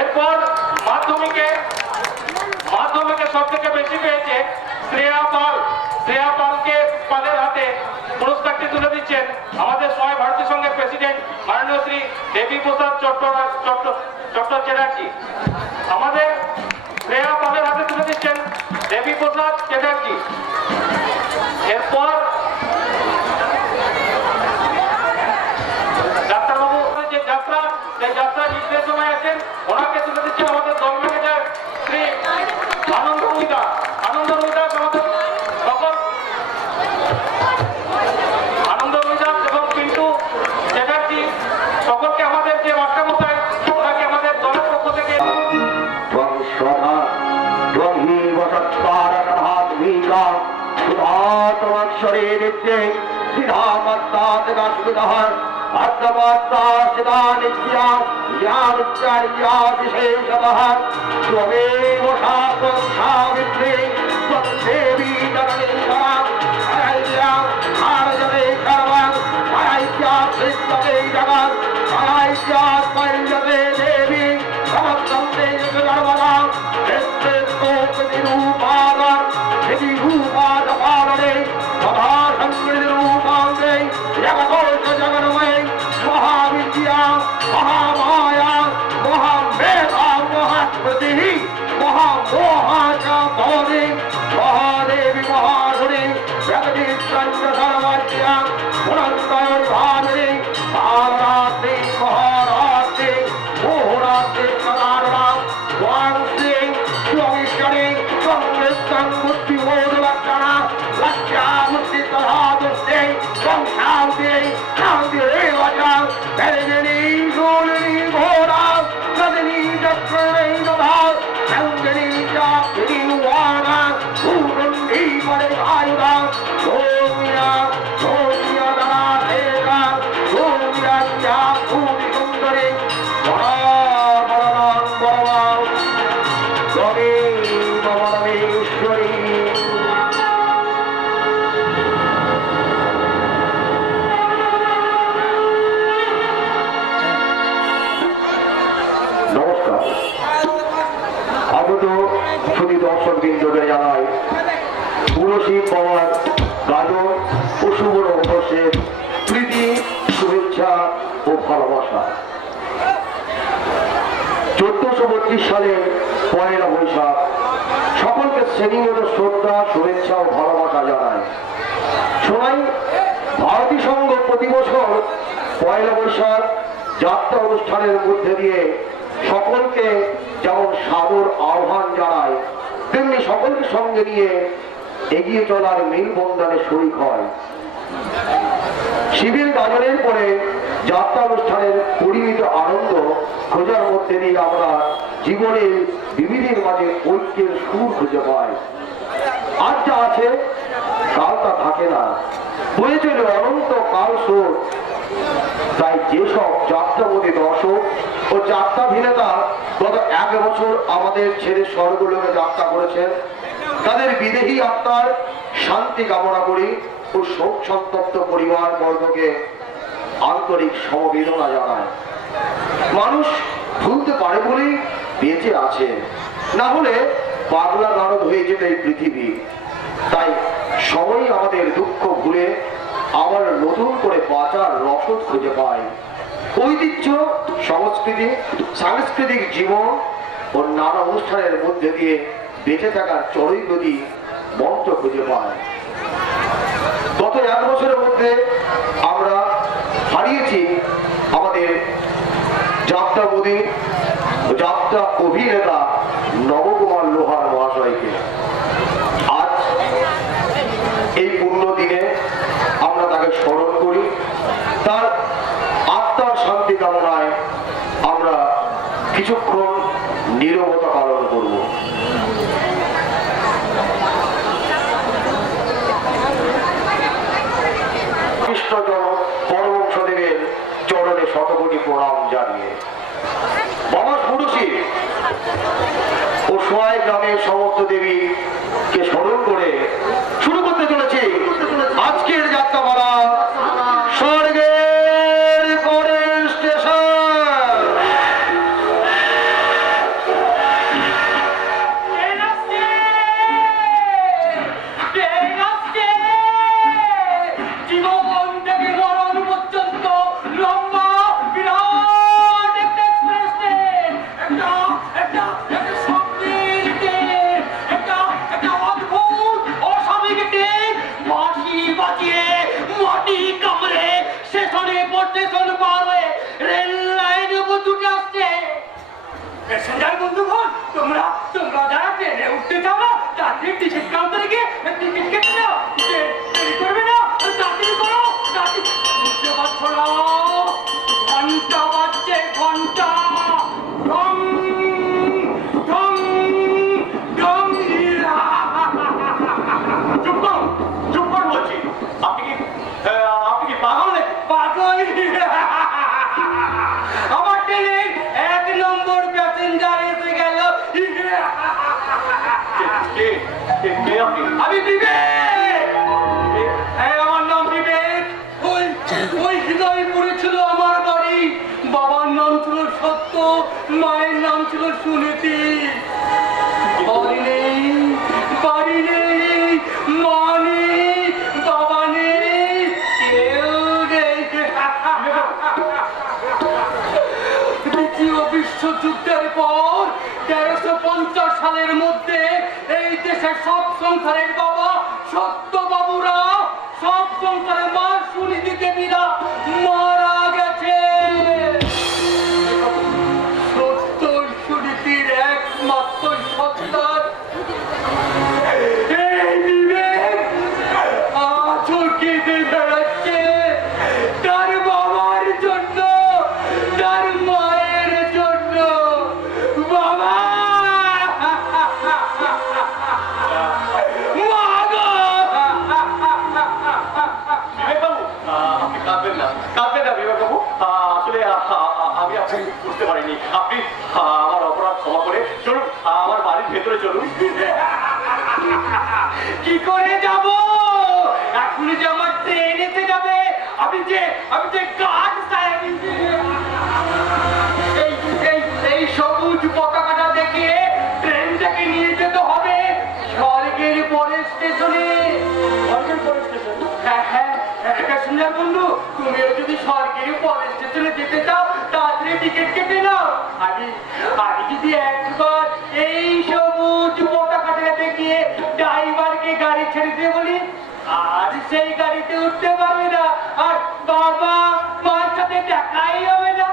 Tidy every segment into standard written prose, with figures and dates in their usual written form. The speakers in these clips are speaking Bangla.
এরপর মাধ্যমিকে সব থেকে বেশি পেয়েছে শ্রেয়া পাল। শ্রেয়া পালের হাতে পুরস্কারটি তুলে দিচ্ছেন আমাদের সবাই ভারতীয় সংঘের প্রেসিডেন্ট মাননীয় শ্রী দেবী প্রসাদ চট্টোপাধ্যায় চ্যাটার্জি। আমাদের শ্রেয়া পালের হাতে তুলে দিচ্ছেন দেবী প্রসাদ চ্যাটার্জি। এরপর ডাক্তারবাবু যে যাত্রা নির্দেশনায় আছেন ওনাকে তুলে দিচ্ছেন আমাদের দল ম্যানেজার শ্রী আনন্দ রুইদাস। আমাদের সকল আনন্দ রুইদাস এবং পিন্টু চ্যাটার্জি সকলকে আমাদের যে মাস্টারমশাই ওনাকে আমাদের দলের পক্ষ থেকে দর্শকবৃন্দকে জানাই তুলসী পাওয়ার গাজন ও শুভ নববর্ষের প্রীতি, শুভেচ্ছা ও ভালোবাসা। 1432 সালের 1 বৈশাখ সকলকে শ্রেণীগত শ্রদ্ধা, শুভেচ্ছা ও ভালোবাসা জানায়। শোনাই ভারতী সংঘ প্রতি বছর 1 বৈশাখ যাত্রা অনুষ্ঠানের মধ্যে দিয়ে সকলকে যেমন সাদর আহ্বান জানায়, তেমনি সকলকে সঙ্গে নিয়ে এগিয়ে চলার মেলবন্ধনে শরিক হয়। শিবির গাজনের পরে যাত্রা অনুষ্ঠানের পরিমিত আনন্দ খোঁজার মধ্যে দিয়ে আমরা জীবনের বিবিধের মাঝে ঐক্যের সুর খুঁজে পাই। আজ যা আছে কাল তা থাকে না, বয়ে চলে অনন্ত কাল স্রোত। তাই যেসব যাত্রাপতি দর্শক ও যাত্রাভিনেতা গত 1 বছর আমাদের ছেড়ে স্বর্গলোকে যাত্রা করেছেন, তাদের বিদেহী আত্মার শান্তি কামনা করি ও শোক সন্তপ্ত পরিবার বর্গকে আন্তরিক সমবেদনা জানায়। মানুষ ভুলতে পারে বলেই বেঁচে আছে, না হলে পাগলা গারদ হয়ে যেত এই পৃথিবী। তাই সবাই আমাদের দুঃখ ভুলে আবার নতুন করে বাঁচার রসদ খুঁজে পায়। ঐতিহ্য, সংস্কৃতি, সাংস্কৃতিক জীবন ও নানা অনুষ্ঠানের মধ্যে দিয়ে বেঁচে থাকার চরৈগতি মন্ত্র খুঁজে পায়। গত 1 বছরের মধ্যে আমরা হারিয়েছি আমাদের যাত্রাপতি, যাত্রা অভিনেতা নবকুমার লোহার মহাশয়কে। আজ এই পূর্ণ দিনে আমরা তাকে স্মরণ করি, তার আত্মার শান্তি কামনায় আমরা কিছুক্ষণ নীরবতা পালন করব। কৃষ্ণজনক পরমহংসদেবের চরণে শতকোটি প্রণাম জানিয়ে বাবা পুরুষী ও সোয়াই গ্রামের সমস্ত দেবীকে স্মরণ করে শুরু করতে চলেছি আজকের যাত্রাপালা স্বর্গের পরের স্টেশন। স্টেশন পার হয়ে রেল লাইন ছুটে আসছে। প্যাসেঞ্জার বন্ধুগণ, তোমরা যারা ট্রেনে উঠতে চাও না, তাড়াতাড়ি টিকিট কাউন্টারে গিয়ে টিকিট কেটে নাও। দেরি করবে না, তাড়াতাড়ি করো। বুঝতে পারছো না? ঘন্টা বাজছে, ঘন্টা। ঢং ঢং ঢং। চুপ কর বলছি। আপনি কি পাগল নাকি? পাগল? আমার ট্রেনের 1 নম্বর প্যাসেঞ্জার এসে গেল। আমি বিবেক। আমার নাম বিবেক। ওই হৃদয়পুরে ছিল আমার বাড়ি। বাবার নাম ছিল সত্য, মায়ের নাম ছিল সুনীতি। বাড়ি নেই, মা নেই, বাবা নেই, কেউ নেই। দ্বিতীয় বিশ্বযুদ্ধের পর 1350 সালের মধ্যে এই দেশের সব সংসারের বাবা সত্যবাবুরা, সব সংসারের মা সুনীতি দেবীরা মারা গেছে। সত্য সুনীতির একমাত্র সন্তান এই বিবেক আজও কেঁদে বেড়াচ্ছে তার বাবার জন্য, তার মায়ের জন্য। বাবা, মা গো। বিবেকবাবু, আপনি কাঁদবেন না বিবেকবাবু। আসলে আমি আপনাকে বুঝতে পারিনি। আপনি আমার অপরাধ ক্ষমা করে চলুন, আমার বাড়ির ভেতরে চলুন। কি করে যাব? এখনই যে আমার ট্রেন এসে যাবে। আমি যে গার্ড সাহেব, এই সবুজ পতাকাটা দেখে ট্রেনটাকে নিয়ে যেতে হবে স্বর্গের পরের স্টেশনে। হ্যাঁ, প্যাসেঞ্জার বন্ধু, তুমিও যদি স্বর্গের পরের স্টেশনে যেতে চাও, তাড়াতাড়ি টিকিট কেটে নাও। আমি যদি একবার এই সবুজ পতাকাটা দেখিয়ে ড্রাইভারকে গাড়ি ছেড়ে দিয়ে বলি, আর সেই গাড়িতে উঠতে পারবে না, আর বাবা মার সাথে দেখাই হবে না।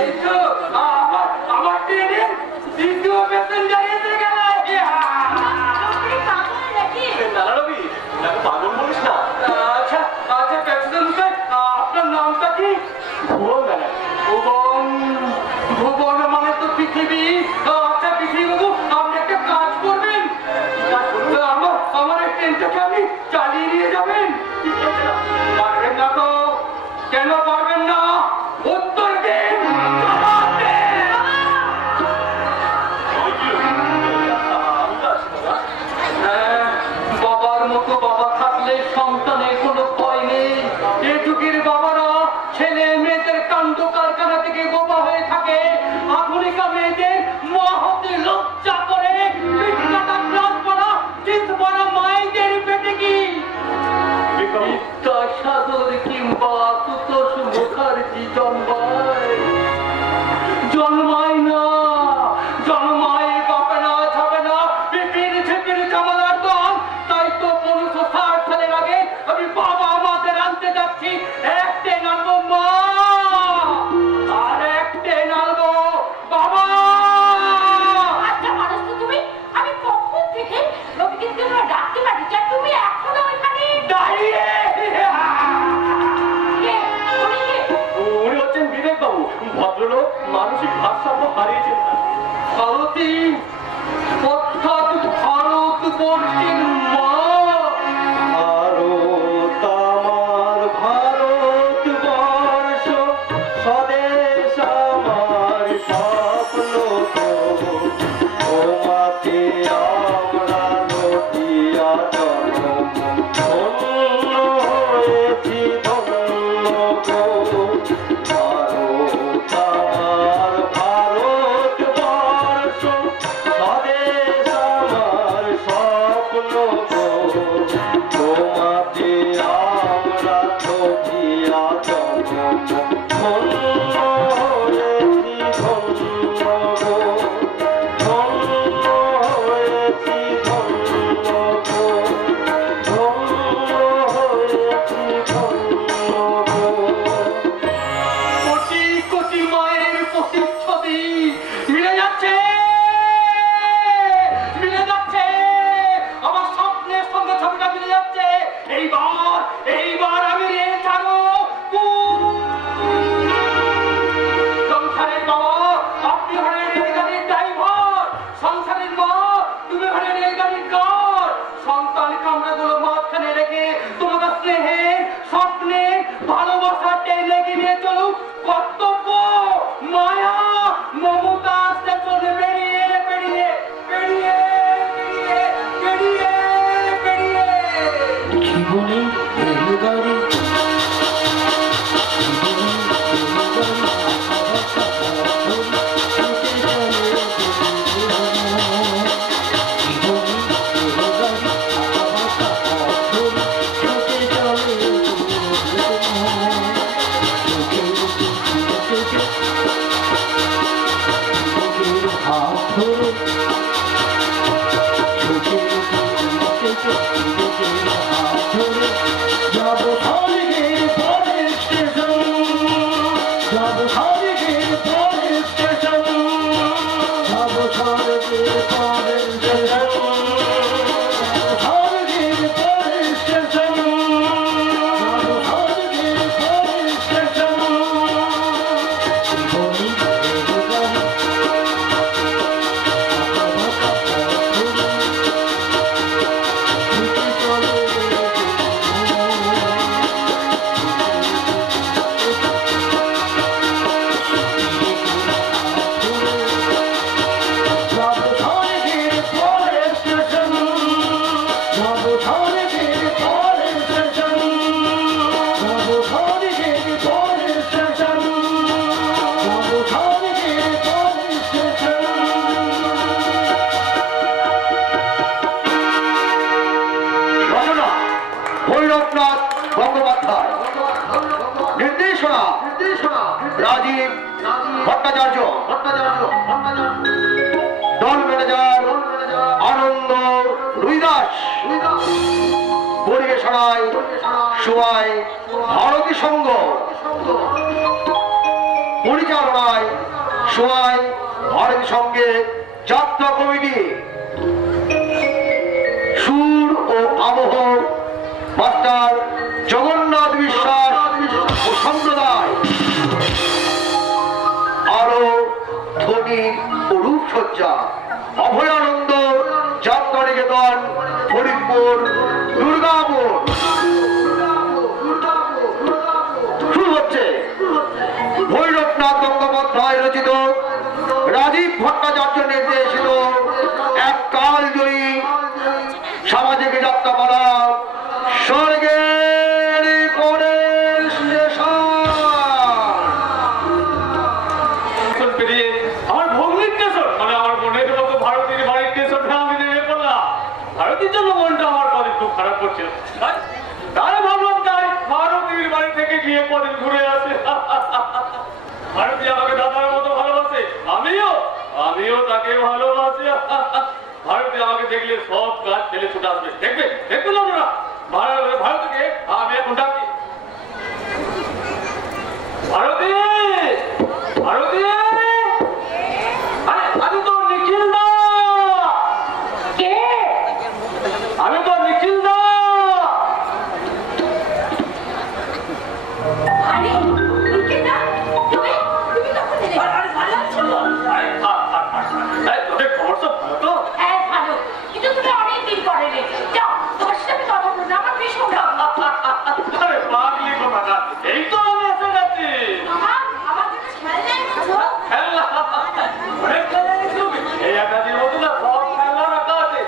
এই তো আমার ট্রেনের দ্বিতীয় প্যাসেঞ্জার এসে গেল। নানা রবি, পাগল বলিস না। আচ্ছা, প্যাসেঞ্জার, আপনার নামটা কি? ভুবন দাদা। ভুবন মানে তো পৃথিবী। আচ্ছা পৃথিবীবাবু, আপনি একটা কাজ করবেন। আমার এই ট্রেনটাকে আপনি চালিয়ে নিয়ে যাবেন। পারবেন না তো? কেন পারবেন না? উত্তর দিন, জবাব দিন। বাবার মতো বাবা থাকলে সন্তানের কোনো ভয় নেই। এ যুগের বাবারা ছেলে মেয়েদের কাণ্ড কারখানা থেকে বোবা হয়ে থাকে। আধুনিকা মেয়েদের মা হতে লজ্জা করে। মায়েদের পেটে কি বিদ্যাসাগর কিংবা আশুতোষ মুখার্জি জন্মায় না। পাবে না, ছাবে না, পিপির ঝিপির জামালার দল। তাই তো 1560 সালের আগে আমি বাবা আমাদের আনতে যাচ্ছি। একটা নামবো মা, আর একটা নামবো বাবা। আচ্ছা মানুষ তো তুমি, আমি কখন থেকে রবিকে ডাকতে পারি, তুমি এখনো ওইখানে দাঁড়িয়ে। উনি হচ্ছেন বিবেকবাবু, ভদ্রলোক, মানসিক ভারসাম্য হারিয়েছেন। ভারতী অর্থাৎ ভারতবর্ষের মা। ভারত আমার ভারতবর্ষ, স্বদেশ আমার স্বপ্ন তো, তোমাকে আমরা লুটিয়া জন্ম, ধন্য হয়েছি ধন্য গো। ভারত আমার ভারতবর্ষ, স্বদেশ আমার স্বপ্ন গো, তোমাকে আমরা লুটিয়া জন্ম, ধন্য হয়েছি ধন্য গো, ধন্য হয়েছি ধন্য গো, ধন্য জীবনে রেলগাড়ি ভৈরবনাথ গঙ্গোপাধ্যায়, নির্দেশনা রাজীব ভট্টাচার্য, দল ম্যানেজার আনন্দ রুইদাস, পরিবেশনায় সুয়াই ভারতী সংঘ, পরিচালনায় সুয়াই ভারতী সংঘের যাত্রা কমিটি, সুর ও আবহ মাস্টার জগন্নাথ বিশ্বাস ও সম্প্রদায়, আরো ধ্বনি ও রূপসজ্জা অভয়ানন্দ যাত্রা নিকেতন, ফরিদপুর, দুর্গাপুর। শুরু হচ্ছে ভৈরবনাথ গঙ্গোপাধ্যায় রচিত, রাজীব ভট্টাচার্য নির্দেশিত এক কালজয়ী সামাজিক যাত্রাপালা স্বর্গের কোণের স্টেশন পেরিয়ে আমার ভগ্নির স্টেশন, মানে আমার মনের মতো ভারতীর বাড়ির স্টেশনটা আমি নেমে পড়লাম। ভারতীর জন্য মনটা আমার কদিন খুব খারাপ করছিল, তাই ভাবলাম তাই ভারতীর বাড়ি থেকে গিয়ে কদিন ঘুরে আসে। ভারতী আমাকে দাদার মতো ভালোবাসে, আমিও তাকে ভালোবাসি। ভারতী আমাকে দেখলে সব কাজ ফেলে ছুটে আসবে, দেখবে না ভারতীকে আমি এখন ডাকি, ভারতী ভারতী, আমি তো নিখিল দা, কে? আমি তো নিখিল দা। আরে নিখিল দা, তুমি কখন এলে? ভালো আছো? খবর সব ভালো তো? হ্যাঁ ভালো, কিন্তু তুমি অনেকদিন পরে এলে। যাও, তোমার সাথে আমি কথা বলবো না, আমার ভীষণ রাগ। আরে পাগলি কথা, এই তো আমি এসে গেছি। মামা, আমার জন্য খেলনা এনেছো? খেলনা অনেক খেলনা এনেছি, এই একাধির মতো না সব খেলনা রাখা আছে।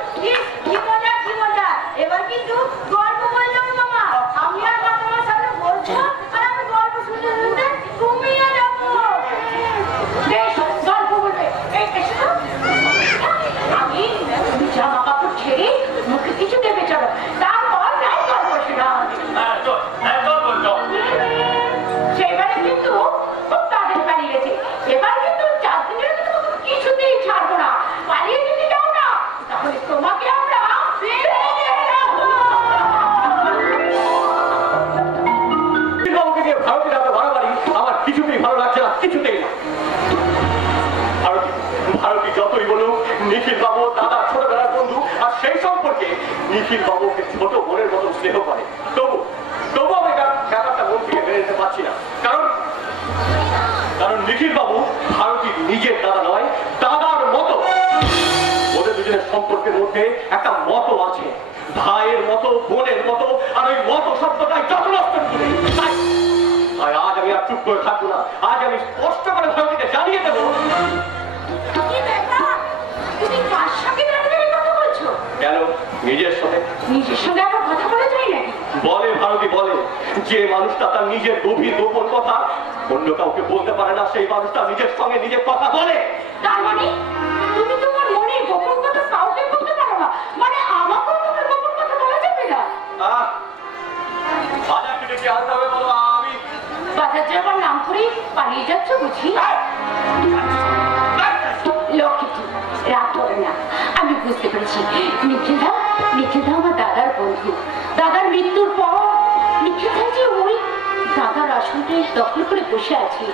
কি মজা, কি মজা। এবার কিন্তু গল্প বলতে হবে মামা। আমি আর মা তোমার সামনে বলছো, আর আমি গল্প শুনতে শুনতে ঘুমিয়ে যাবো। বেশ, গল্প বলবে। এই এসো তো। আমি তুমি জামা কাপড় ছেড়ে মুখে কিছু দেবে চলো, তারপর নাই গল্প শোনা। সেবারে কিন্তু খুব তাড়াতাড়ি পালিয়ে গেছে। এবার কিন্তু 4 দিনের মধ্যে তোমাকে কিছুতেই ছাড়বো না। পালিয়ে যদি যাও না, তাহলে তোমাকে আমরা বেঁধে রাখবো। বাবুকে দিয়ে ভারতীর এত বাড়াবাড়ি আমার কিছুতেই ভালো লাগছে না, কিছুতেই না। ভারতী যতই বলুক নিখিল বাবু দাদা ছোটবেলার বন্ধু, আর সেই সম্পর্কে নিখিল বাবুকে ছোট বোনের মতো স্নেহ করে, তবু আমি ব্যাপারটা মন থেকে মেনে নিতে পারছি না। কারণ নিখিল বাবু ভারতীর নিজের দাদা নয়, দাদার মতো। ওদের দুজনের সম্পর্কের মধ্যে একটা মতো আছে, ভাইয়ের মতো, বোনের মতো, আর ওই মতো শব্দটাই যত নষ্ট করে। তাই আজ আমি আর চুপ করে থাকবো না, আজ আমি স্পষ্ট করে ভারতীকে জানিয়ে দেবো। কি ব্যাপার? তুমি কার সঙ্গে দাঁড়িয়ে কথা বলছো? কেন নিজের সাথে? নিজের সঙ্গে আবার কথা বলা যায় নাকি? যে মানুষটা তার নিজের গভীর গোপন কথা অন্য কাউকে বলতে পারে না, সেই মানুষটা নিজের সঙ্গে নিজের কথা বলে। তার মানে তুমি তোমার মনের গোপন কথা কাউকে বলতে পারো না, মানে আমাকেও তোমার গোপন কথা বলা যাবে না? বাজার থেকে কি আনতে হবে বলো? আমি বাজার যাবার নাম করে পালিয়ে যাচ্ছ বুঝি? লক্ষ্মী রাগ করে না, আমি বুঝতে পেরেছি। নিখিলদা আমার দাদার বন্ধু। দাদার মৃত্যুর পর নিখিলদা যে ওই দাদার আসনটা দখল করে বসে আছে,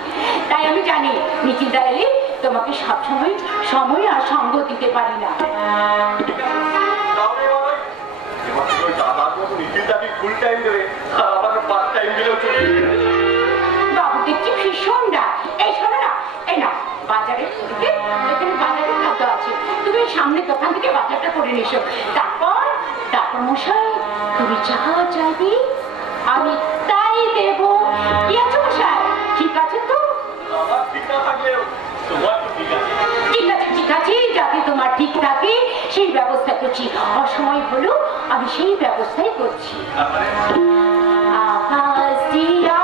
তাই আমি জানি নিখিলদা এলে তোমাকে সবসময় সময় আর সঙ্গ দিতে পারি না। বাবু দেখছি ভীষণ ডাক। এই শোনো না, এই না বাজারে এখানে বাজারে খাদ্য আছে, তুমি সামনে দোকান থেকে বাজারটা করে নিসো। তারপর মশাই তুমি যা চাইবে আমি তাই দেব। কি আছে মশাই? ঠিক আছে তো? ঠিক আছে, যাতে তোমার ঠিক থাকে সেই ব্যবস্থা করছি। অসময় হলো আমি সেই ব্যবস্থাই করছি। আকাশ দিয়া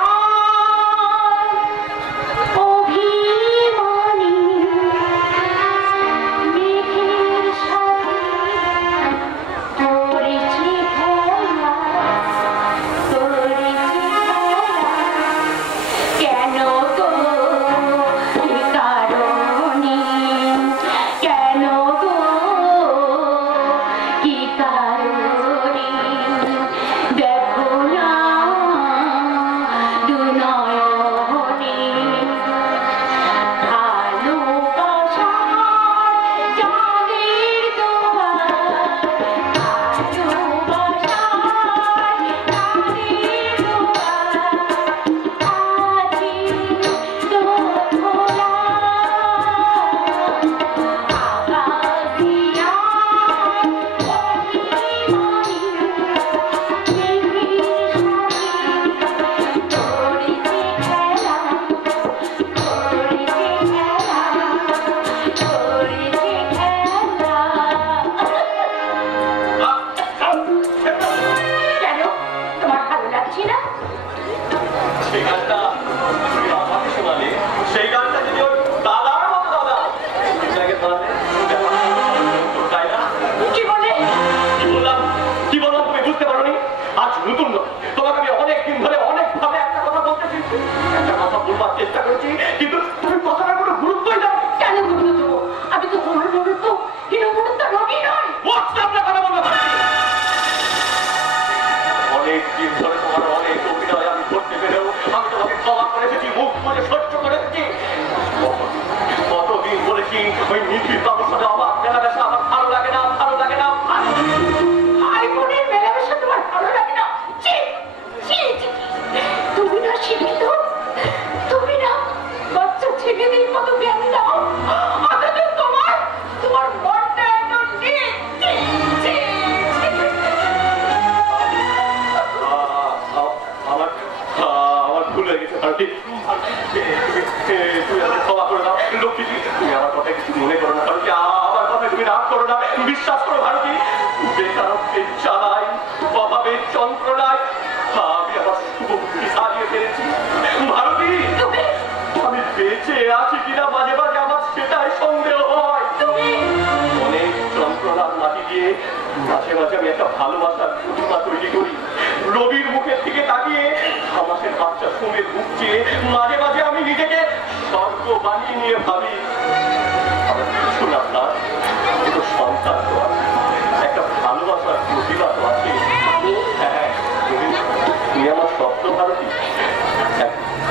চেষ্টা করেছি, কিন্তু তুমি কথাটার কোনো গুরুত্বই দাও। কেন গুরুত্ব দেবো? আমি তো তোমার গুরুত্ব হীনগুরুত্ব রোগী নয়। কথা বলবো। অনেক দিন ধরে তোমার অনেক অভিনয় আমি করতে পেরেও আমি তোমাকে ক্ষমা করে এসেছি, মুখ করে সহ্য করে এসেছি। কতদিন বলেছি ওই নিখিল বাবুর সাথে আমার মেলামেশা আমার ভালো লাগে না, ভালো লাগে না। ভাই বোনের মেলামেশা তোমার ভালো লাগে না? তুমি না শিক্ষিত, তুমি না বাচ্চা ছেলেদের মতো জ্ঞান দাও, অথচ তোমার মনটা এত আমার ভুল হয়ে গেছে ভারতী। তুমি আমাকে ক্ষমা করে দাও লক্ষ্মীজি, তুমি আমার কথা কিছু মনে করো না ভারতী, আমার কথা তুমি রাগ করো না, বিশ্বাস করো ভারতী। বেকারত্বের জ্বালায়, অভাবের যন্ত্রণায় আমি আমার শুভমুখী হারিয়ে ফেলেছি ভারতী। আমি বেঁচে আছি কিনা মাঝে মাঝে আমার সেটাই সন্দেহ হয়। অনেক যন্ত্রণার মাটি দিয়ে মাঝে মাঝে আমি একটা ভালোবাসার প্রতিমা তৈরি করি। রবির মুখের দিকে তাকিয়ে আমাদের বাচ্চা সুমের মুখ চেয়ে মাঝে মাঝে আমি নিজেকে স্বর্গ বানিয়ে নিয়ে ভাবি আমার কিছু না, দুটো সন্তান তো আছে, একটা ভালোবাসার প্রতিভা তো আছে। হ্যাঁ, তুমি আমার স্বপ্ন ভারতী,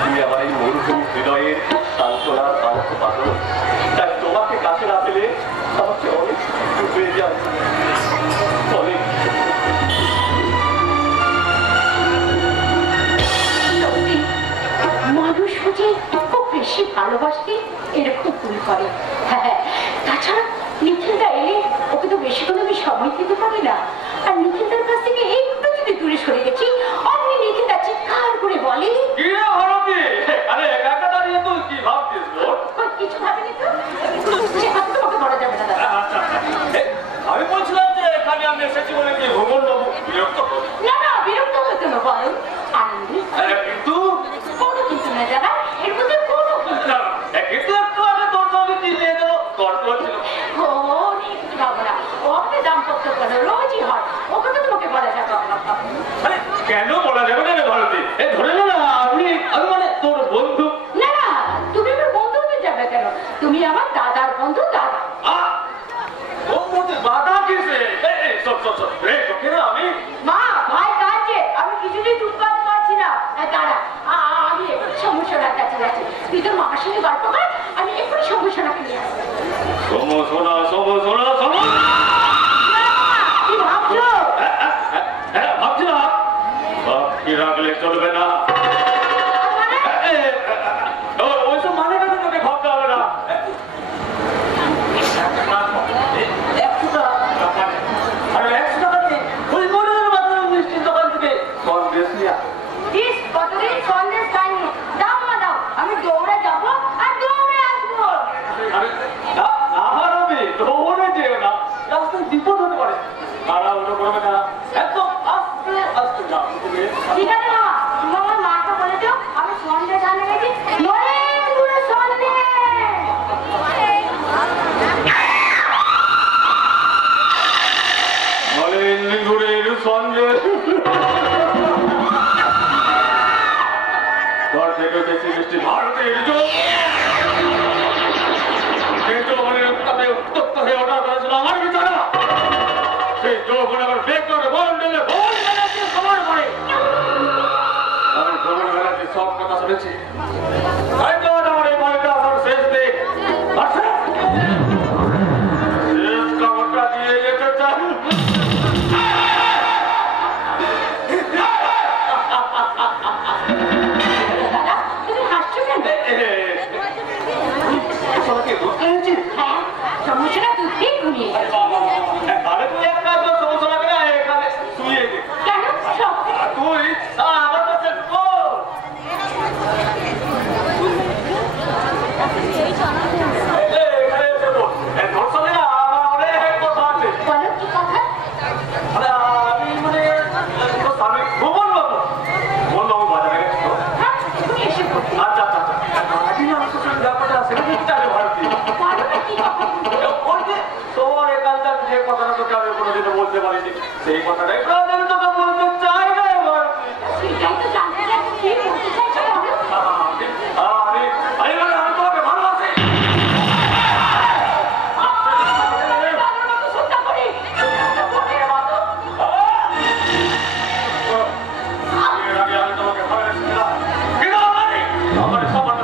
তুমি আমার এই মরুভূমি হৃদয়ের সান্ত্বনার বাঁধ পাথর। তাই তোমাকে কাছে না পেলে আমাকে অনেক হয়ে যায়, অনেক। মানুষ বুঝে খুব বেশি ভালোবাসতে এরকম ভুল করে। হ্যাঁ, তাছাড়া নিখিলদা এলে ওকে তো বেশি কোনো আমি সময় দিতে পারি না। আর নিখিলদার কাছ থেকে একটু যদি দূরে সরে গেছি অমনি নিখিলদা চিৎকার করে বলে, কিছু ভাবিনি তো, সে কথা তোমাকে বলা যাবে না দাদা। আমি বলছিলাম যে এখানে আমি এসেছি বলে কি ভ্রমণ বাবু বিরক্ত? না না, বিরক্ত হতো না, বরং আনন্দিত। কেন বলা যাবে না রে ভারতী? এই ধরে না আমি মানে তোর বন্ধু। না না, তুমি আমার বন্ধু হতে যাবে কেন? তুমি আমার দাদার বন্ধু, দাদা। ও মতে বাধা কিসে? এই সব রে তোকে না আমি মা ভাই কাছে আমি কিছুতেই চুপ করতে পারছি না। দাঁড়া, আমি একটু সমস্যাটার কাছে যাচ্ছি। তুই তোর মামার সঙ্গে গল্প কর, আমি একটু সমস্যাটাকে নিয়ে আসবো। সমস্যা কি ভাবছো? ভাবছি না, ভাবছি রাখলে চলবে না। ওইসব মানেটা তো তোকে ভাবতে হবে না। 100 টাকা আর 100 টাকা দিয়ে ওই মনের মাত্র মিষ্টির দোকান থেকে সন্দেশ নিয়ে প্লিজ কতদিন সন্দেশ খাইনি, দাও মা দাও, আমি দৌড়ে যাবো আর দৌড়ে আসবো। দৌড়ে যেও না, রাস্তায় বিপদ হতে পারে। তাড়াহুড়ো করবে না, একদম আস্তে আস্তে যাও। ঠিক আছে মামা, তুমি আমার মাকে বলে দিও আমি সন্দেশ আনে গেছি, নরেন্দ্র সন্দেশ। নরেন্দ্রের সন্দেশ ঘর থেকে বেশি মিষ্টি ভারতের যোগ তাদের উত্তপ্ত হয়ে ওঠা করেছিল আমার বিচারা। সেই যোগ আবার বেগ করে বল দিলে বল বেলাতে সবার পরে আমি ভ্রমণ বেলাতে সব কথা শুনেছি। তাই তো আমার এই বাড়িটা আমার শেষ দিক, শেষ খবরটা দিয়ে যেতে চাই। দাদা তুমি হাসছো কেন? সবাইকে বুঝতে হয়েছি। হ্যাঁ, সমস্যাটা তুই ঘুমিয়ে গেছে। তাহলে তুই এক কাজ কর, সমস্যা লাগবে না, এখানে শুয়ে দে। কেন সব তুই আমার কাছে বল। এখানে এসে বল। তোর সঙ্গে না আমার অনেক কথা আছে। বলো কি কথা? আমি মানে তোর স্বামী ভুবন বাবু বাজারে গেছে তো। হ্যাঁ, তুমি এসে পড়ো। আচ্ছা আজই আমার সঙ্গে ব্যাপারটা সেটা দেখতে হবে ভারতী। বলো না কি কথা বলছো? ওই যে তোর এখানকার যে কথাটা তোকে আমি কোনোদিনও বলতে পারিনি, সেই কথাটাই আমি তোকে বলতে চাই না ভারতী। সেটাই তো জানতে চাই, কি বলতে চাইছো বলো? আমি তোমাকে ভালোবাসি। দাদার মতো চিন্তা করি, বোনের মতো। এর আগে আমি তোমাকে ভালোবেসেছিলাম, কিন্তু আমার সবার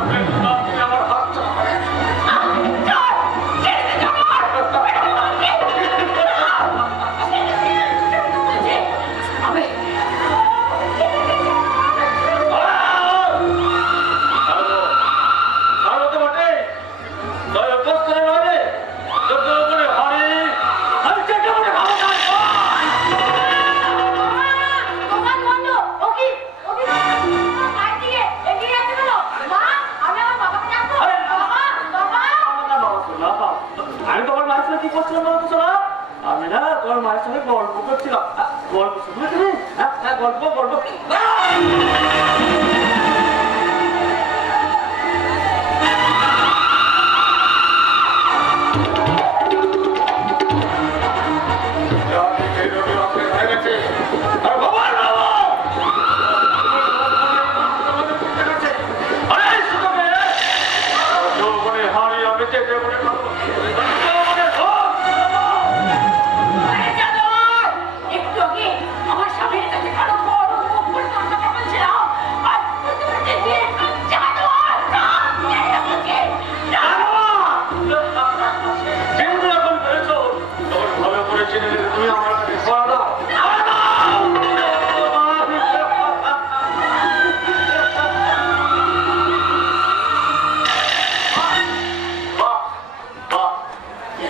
আমার হাত চালাবে। আমি দোকান বন্ধ। ওকি ওকি বাইরে দিকে এগিয়ে যাচ্ছে কেন? মা, আমি আমার বাবাকে ডাকবো। বাবা, আমি তোমার মায়ের সঙ্গে কি করছিলাম বলতো শোনা? আমি না তোমার মায়ের সঙ্গে গল্প করছিলাম। গল্প শুনলে তুমি? হ্যাঁ গল্প একটু আগে আমার স্বামীর কাছে কারো বড় মুখ করে কথা বলছিলাম। আর তুমি দিয়ে জানোয়ার না, আমাকে কিন্তু এখন পেরেছো, তোমার ভালো করে চিনে নিলে তুমি আমার কাছে পড়া দাও।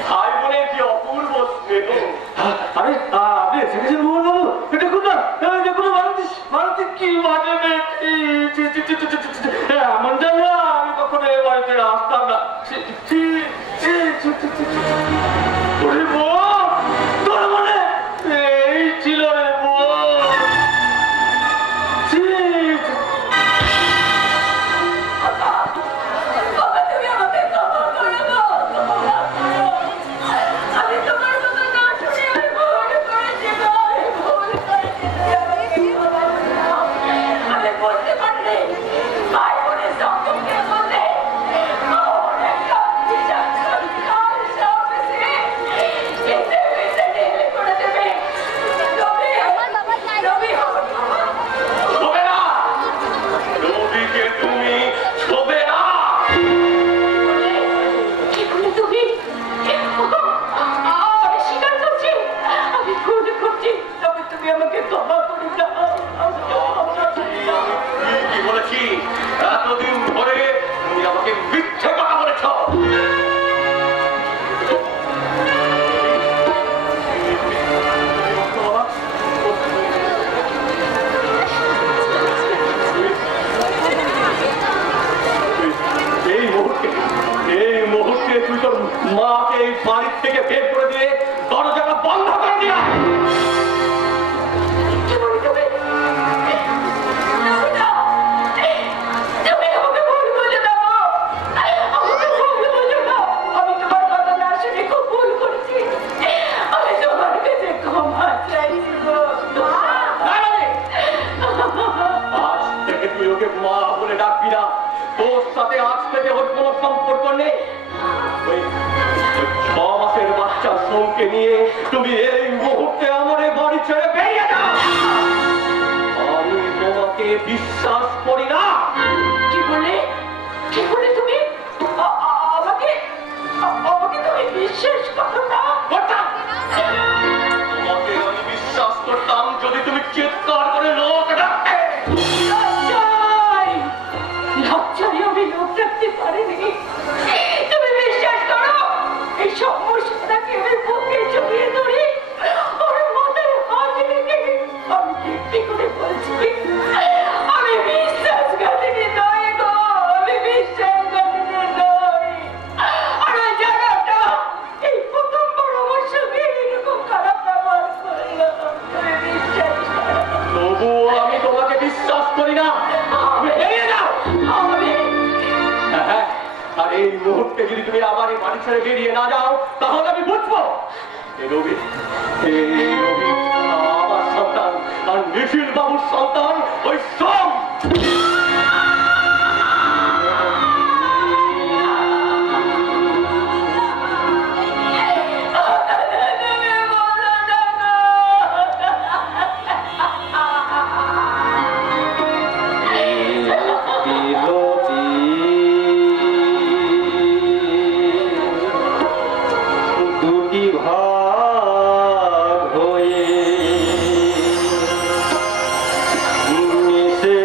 ভাই বোনে কি অপূর্ব স্নেহ। আরে আপনি এসে গেছেন মোহন বাবু, দেখুন না, দেখুন ভারতী কি মানে এমন জানো আমি কখনো এ বাড়িতে আসতাম না। ওরে বউ, তোর মানে এই ছিল রে বউ। তুমি আমাকে ক্ষমা করে দাও। আমি তোমার কথা না শুনে আমি ভুল করেছি। তোর সাথে আজ থেকে ওর কোনো সম্পর্ক নেই। ওই 6 মাসের বাচ্চা সোমকে নিয়ে তুমি এই মুহূর্তে আমার এই বাড়ি ছেড়ে বেরিয়ে যাও। আমি তোমাকে বিশ্বাস করি না। কি বলে তুমি আমাকে তুমি বিশ্বাস করো না? করতাম। তোমাকে আমি বিশ্বাস করতাম যদি তুমি চিৎকার করে লোক ডাকতে। লজ্জায় আমি লোক ডাকতে পারিনি। তুমি বিশ্বাস করো, এই সমস্যাটাকে আমি বুকে জড়িয়ে ধরি, ওর মাথায় হাত রেখে আমি তৃপ্তি করে বলছি, আমি বিশ্বাসঘাতিনী নই গো, আমি বিশ্বাসঘাতিনী নই। আর ওই জায়গাটা এই প্রথমবার আমার সঙ্গে এরকম খারাপ ব্যবহার করলো। তুমি বিশ্বাস করো। তবুও আমি তোমাকে বিশ্বাস করি না। তুমি বেরিয়ে যাও। হ্যাঁ, আর এই মুহূর্তে যদি তুমি আমার এই বাড়ি ছেড়ে বেরিয়ে না যাও তাহলে আমি বুঝবো এই রবি আমার সন্তান আর নিখিল বাবুর সন্তান ওই সোম। দুটি ভাগ হয়ে মিশে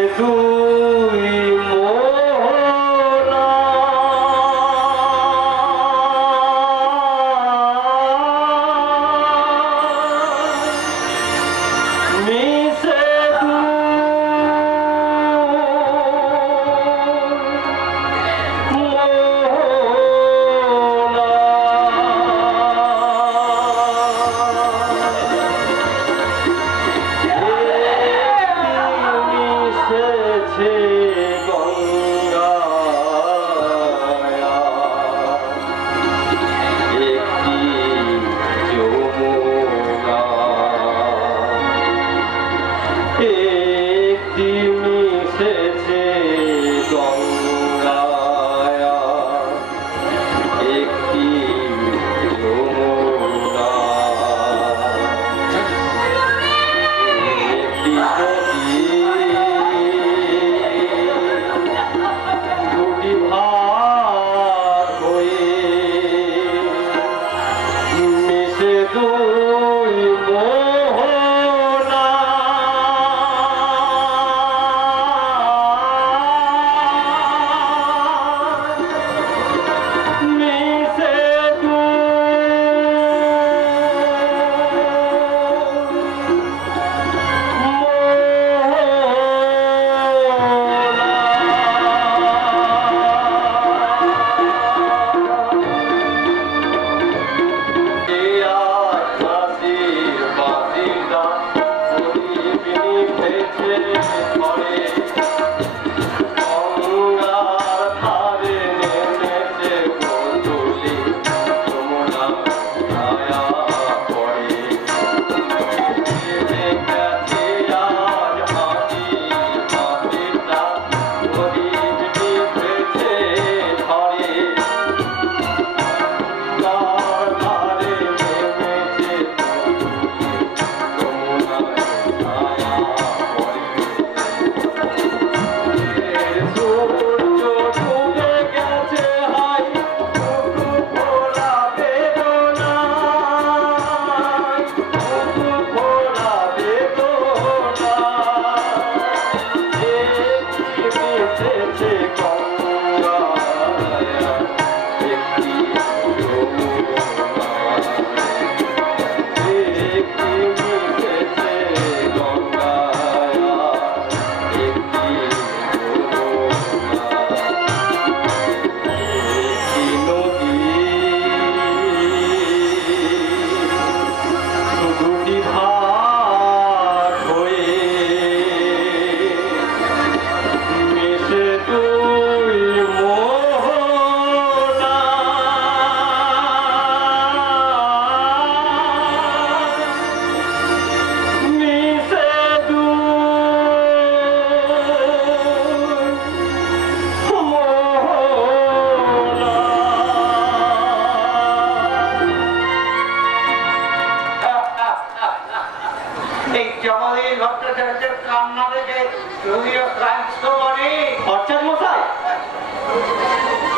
তুমিও ক্লান্ত মনে অর্চাৎ মশাই,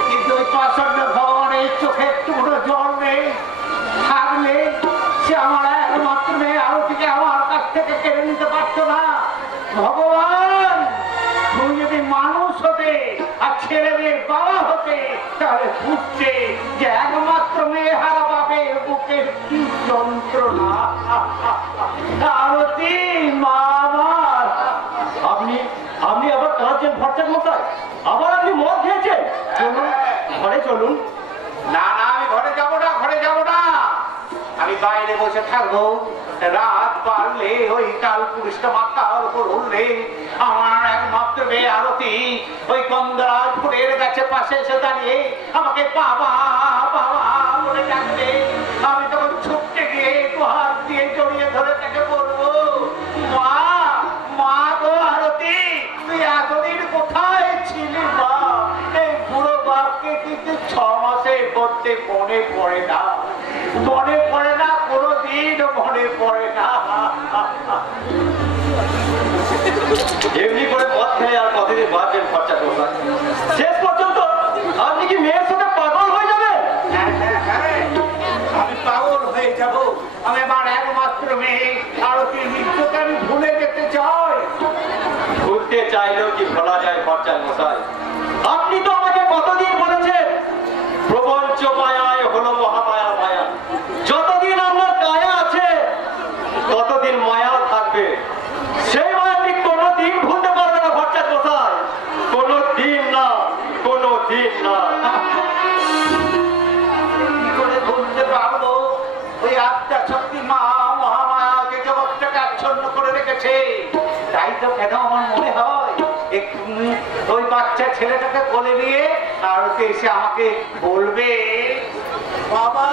কিন্তু ওই প্রচন্ড ভগবানের চোখে একটু জল নেই, থাকলে সে আমার একমাত্র মেয়ে আরতিকে আমার কাছ থেকে কেড়ে নিতে পারতো না। ভগবান, তুমি যদি মানুষ হতে আর ছেলে মেয়ের বাবা হতে, তাহলে বুঝছে যে একমাত্র মেয়ে হারা বাপের বুকের কি যন্ত্রণা। আরতি মা আমার। আপনি আবার কাঁদছেন ভট্টাচার্য মশাই? আবার আপনি মদ খেয়েছেন? চলুন ঘরে চলুন। না না, আমি ঘরে যাব না, আমি বাইরে বসে থাকবো। রাত পারলে ওই কাল পুরুষটা মাথার উপর উঠলে আমার একমাত্র মেয়ে আরতি ওই গন্ধরাজ ফুলের গাছে পাশে এসে দাঁড়িয়ে আমাকে বাবা বাবা বলে ডাকবে। আমি তখন ছুটতে গিয়ে দু হাত দিয়ে জড়িয়ে ধরে তাকে বলবো, মা মা গো আরতি, তুই এতদিন কোথায় ছিলি মা? এই বুড়ো বাপকে কিন্তু 6 মাসের মধ্যে মনে পড়ে না, কোনোদিন মনে পড়ে না। এমনি করে পথ খেয়ে আর কতদিন বাঁচবেন খরচা করবেন? শেষ পর্যন্ত আপনি কি মেয়ের সাথে পাগল হয়ে যাবেন? আমি পাগল হয়ে যাব? আমি আমার একমাত্র মেয়ে আরতির মৃত্যুকে আমি ভুলে যেতে চাই। ভুলতে চাইলেও কি ভোলা যায় খরচার মশাই? আপনি তো আমাকে কতদিন বলেছেন প্রপঞ্চ মায়ায় হলো মহামায়া মায়া। যতদিন আপনার কায়া আছে ততদিন মায়া থাকবে। সেই মায়া আপনি কোনোদিন ভুলতে পারবে না ভট্টাচার্য মশাই, কোনোদিন না, কোনোদিন না। কি করে ভুলতে পারবো ওই আত্মা শক্তি মা মহামায়া যে জগৎটাকে আচ্ছন্ন করে রেখেছে? তাই তো কেন আমার মনে হয় ওই বাচ্চা ছেলেটাকে কোলে নিয়ে আর এসে আমাকে বলবে, বাবা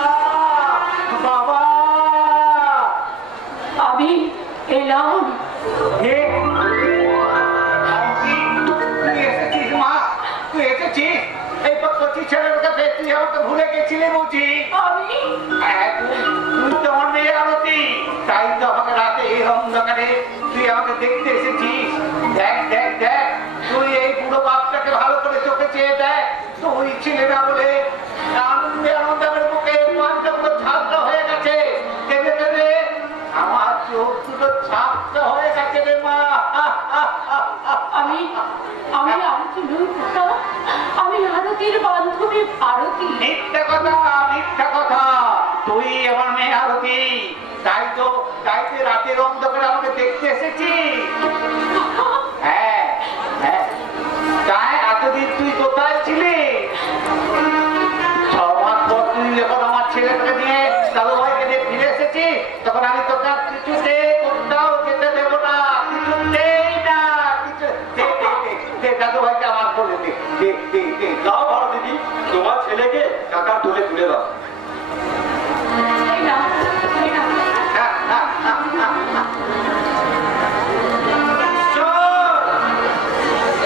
বাবা। আমি এলাম। তুই এসেছিস মা, তুই এসেছিস? এই কচি ছেলেটাকে তুই আমাকে ভুলে গেছিলি বুঝি? আমি তুই তো আমার মেয়ে আরতি, তাই তো আমাকে রাতে এই অন্ধকারে তুই আমাকে দেখতে এসেছিস। দেখ দেখ দেখ, তুই এই বুড়ো বাপটাকে ভালো করে চোখে চেয়ে দেখ। তুই ছিলে না বলে আনন্দে আনন্দের বুকে পাঁচটা ছাপটা হয়ে গেছে, কেঁদে কেঁদে আমার চোখ দুটো ছাপটা হয়ে গেছে রে মা। আমি আরতি নই, আমি আরতির বান্ধবী আরতি। মিথ্যা কথা, মিথ্যা কথা। তুই আমার মেয়ে আরতি, তাই তো রাতের অন্ধকারে আমাকে দেখতে এসেছি। হ্যাঁ হ্যাঁ, তাই এতদিন তুই কোথায় ছিলি? 6 মাস পর তুই যখন আমার ছেলেটাকে নিয়ে দাদু ভাইকে নিয়ে ফিরে এসেছি, তখন আমি তোকে কিছুতে কোথাও যেতে দেবো না, কিছুতেই না। দাদু ভাইকে আমার বলে দে। দাও ভালো দিদি, তোমার ছেলেকে কাকার তুলে তুলে দাও।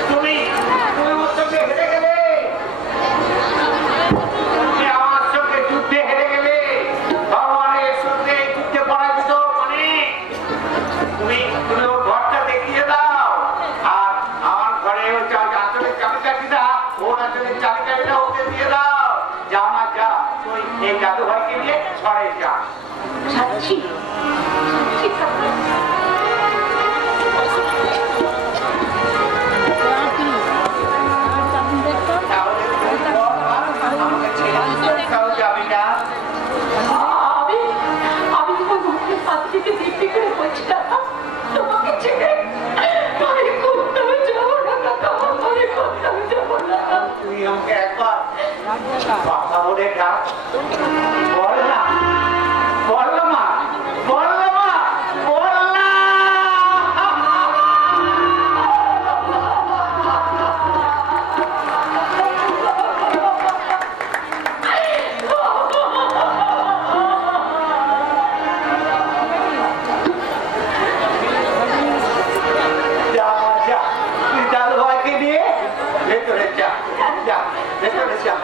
তুমি ওর সঙ্গে হেরে গেলে, তুমি আমার সঙ্গে যুদ্ধে হেরে গেলে, ভগবানের সঙ্গে যুদ্ধে পরাজিত। মানে তুমি ওর ঘরটা দেখিয়ে দাও, আর আমার ঘরে ওই আঁচলের চাবিকাঠিটা, ওর আঁচলের চাবিকাঠিটা ওকে দিয়ে দাও। যা না যা, তুই এই দাদু ভাইকে নিয়ে ছড়ে যা। যাচ্ছি। ঠিক আছে। আমাকে ছেড়ে কোথাও যাবি না। আমি তোমার মুখের হাত থেকে দিব্যি করে বলছিলাম, তোমাকে ছেড়ে আমি কোথাও যাবো না কাকা, আমি কোথাও যাবো না। তুই আমাকে একবার বাবা বলে ডাক, বল না, বল না মা, বল না মা, বল না। যা যা, তুই দাদু ভাইকে নিয়ে ভেতরে যা, যা ভেতরে যা।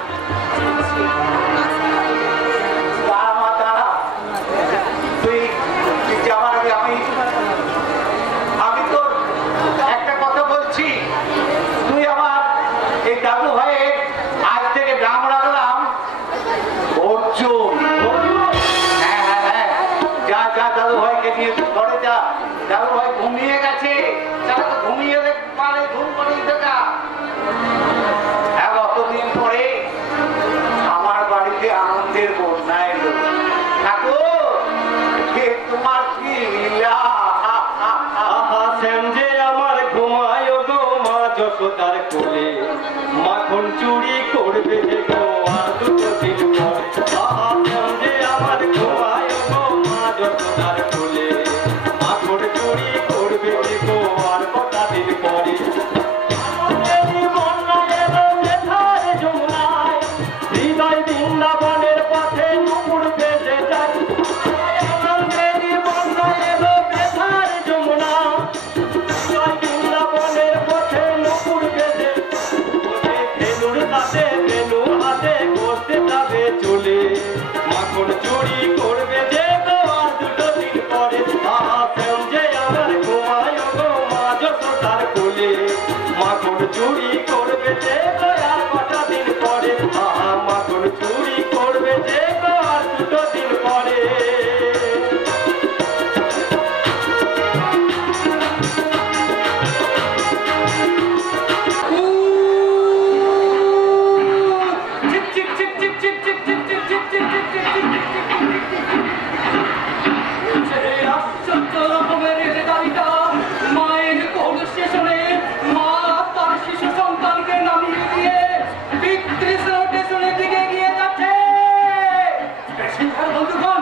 তার কোলে মাখন চুরি করবে যে গো আর দুটো দিন পরে যে আমার ঘুমায় গো মা যশোদার কোলে মাখন চুরি করবে যে গো আর কটা দিন পরে হৃদয় বৃন্দাবনের পথে নুপুর ভেসে যায় বৃন্দাবনের পথে নুপুর ভেসে বেলুর হাতে বেলু হাতে বসতে যাবে চলে মাখন চুরি করবে যে গো আর দুটো দিন পরে যে আমার ঘুমায় গো মা যশোদার কোলে মাখন চুরি করবে যে গো আর কটা দিন পরে মাখন চুরি করবে যে গো আর দুটো দিন পরে মায়ের কোন স্টেশনে মা তার শিশু সন্তানকে নামিয়ে দিয়ে স্টেশনের দিকে এগিয়ে যাচ্ছে। বন্ধুগণ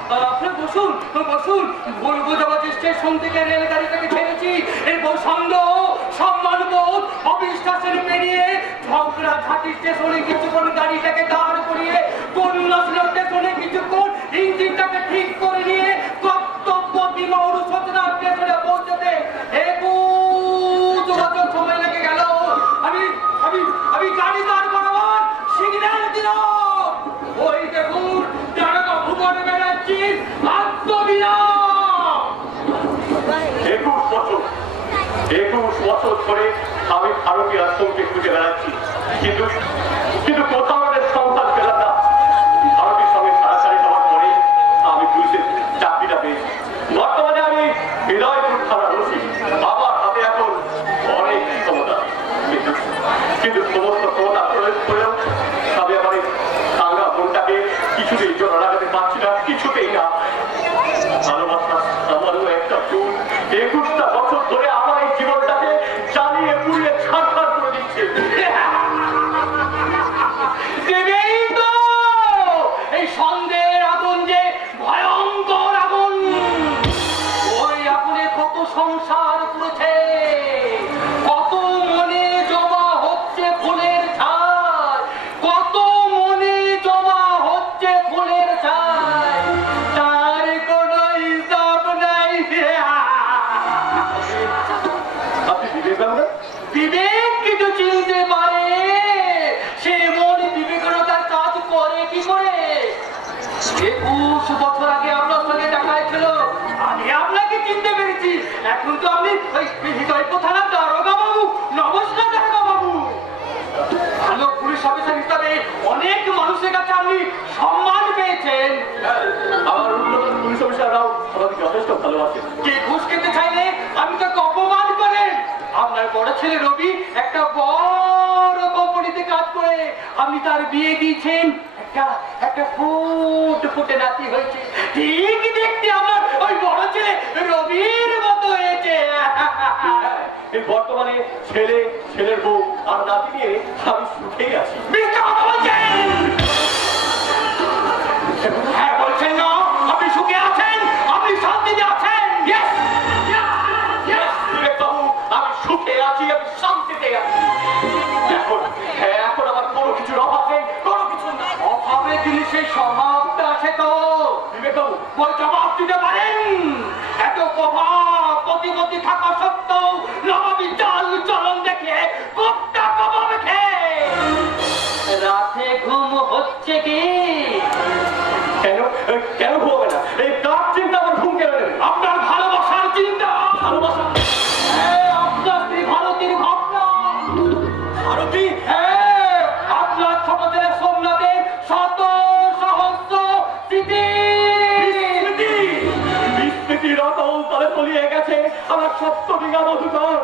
আপনারা বসুন বসুন ভুল বোঝাবাজি স্টেশন থেকে রেলগাড়িটাকে ছেড়েছি এরপর সন্দেহ সম্মানবোধ অফিস স্টেশন পেরিয়ে ঝগড়া ঝাঁটি স্টেশনে কিছুক্ষণ গাড়িটাকে দাঁড় করিয়ে কন্যাশ্রী স্টেশনে কিছুক্ষণ ইঞ্জিনটাকে ঠিক করে নিয়ে কর্তব্য বিমা অনুশোচনা স্টেশনে পৌঁছতে 21 বছর সময় লেগে গেল। আমি গাড়ি দাঁড় করাবার সিগন্যাল দিলাম। ওই দেখুন তারকা ভুবনে বেড়াচ্ছি আত্মবিরাম। 21 বছর ধরে আমি ভারতীয় আশ্রমকে খুঁজে বেড়াচ্ছি কিন্তু কোথাও আমাদের সন্তান পেলাম না। ভারতীয় সঙ্গে ছাড়াছাড়ি হওয়ার পরে আমি পুলিশের চাকরিটা পেয়েছি। বর্তমানে আমি হৃদয়পুর থানার ওসি। আমার হাতে এখন অনেক ক্ষমতা কিন্তু সমস্ত ক্ষমতা প্রয়োগ করেও তবে আমার এই সাঙ্গা মনটাকে কিছুতেই জোড়া লাগাতে পারছি না, কিছুতেই না। ভালোবাসা আমারও একটা ফুল 21টা বছর ধরে আমার এই জীবনটাকে জ্বালিয়ে পুড়িয়ে ছাড়খাড় করে দিচ্ছে। এই সন্দেহের আগুন যে ভয়ঙ্কর আগুন। ওই আগুনে কত সংসার পুড়েছে, কত মনে জমা হচ্ছে ফুলের ছাই, কত মনে জমা হচ্ছে ফুলের ছাই, তার কোনো হিসাব নাই। আপনি বিবেকানন্দ বিবেক কিছু চিনতে পারে, সে মন বিবেকনতার কাজ করে কি করে? 21 বছর আগে আপনার সঙ্গে দেখা হয়েছিল, আমি আপনাকে চিনতে পেরেছি। এখন তো আপনি ওই হৃদয়পুর থানার দারোগা বাবু। নমস্কার দারোগা বাবু। ভালো পুলিশ অফিসার হিসাবে অনেক মানুষের কাছে আপনি সম্মান পেয়েছেন। আমার উন্নত পুলিশ অফিসাররাও আমাকে যথেষ্ট ভালোবাসে। কে ঘুষ খেতে চাইলে আমি তাকে অপমান করেন। আপনার বড় ছেলে রবি একটা বড় কোম্পানিতে কাজ করে আপনি তার বিয়ে দিয়েছেন। একটা ফুটে নাতি হয়েছে। ঠিক দেখতে আমার ওই বড় ছেলে রবির মতো হয়েছে। এই বর্তমানে ছেলের বউ আর নাতি নিয়ে আমি সুখেই আছি। হ্যাঁ বলছেন না, আপনি সুখে আছেন, আপনি শান্তিতে আছেন। বাবু আমি সুখে আছি, আমি শান্তিতে আছি। এখন আমার কোনো কিছুর অভাব নেই, কোনো কিছু না। অভাবে জিনিসের স্বভাবটা আছে তো বিবেকবাবু ওই জবাব দিতে পারেন? এত প্রভাব প্রতিপত্তি থাকা সত্ত্বেও নবাবী চাল চলন দেখে কোপটা কমাবে খেয়ে রাতে ঘুম হচ্ছে কি? কেন ঘুমাবে না? এই কার চিন্তা আমার ঘুম কেড়ে নেবে? আপনার ভালোবাসার চিন্তা। ভালোবাসা আপনার স্ত্রী ভারতীর ভাবনা। ভারতী আপনার ছোট ছেলে সোমনাথের শত সহস্র স্মৃতির অটল তলে তলিয়ে গেছে আমার সপ্তবিঘা মধুকর।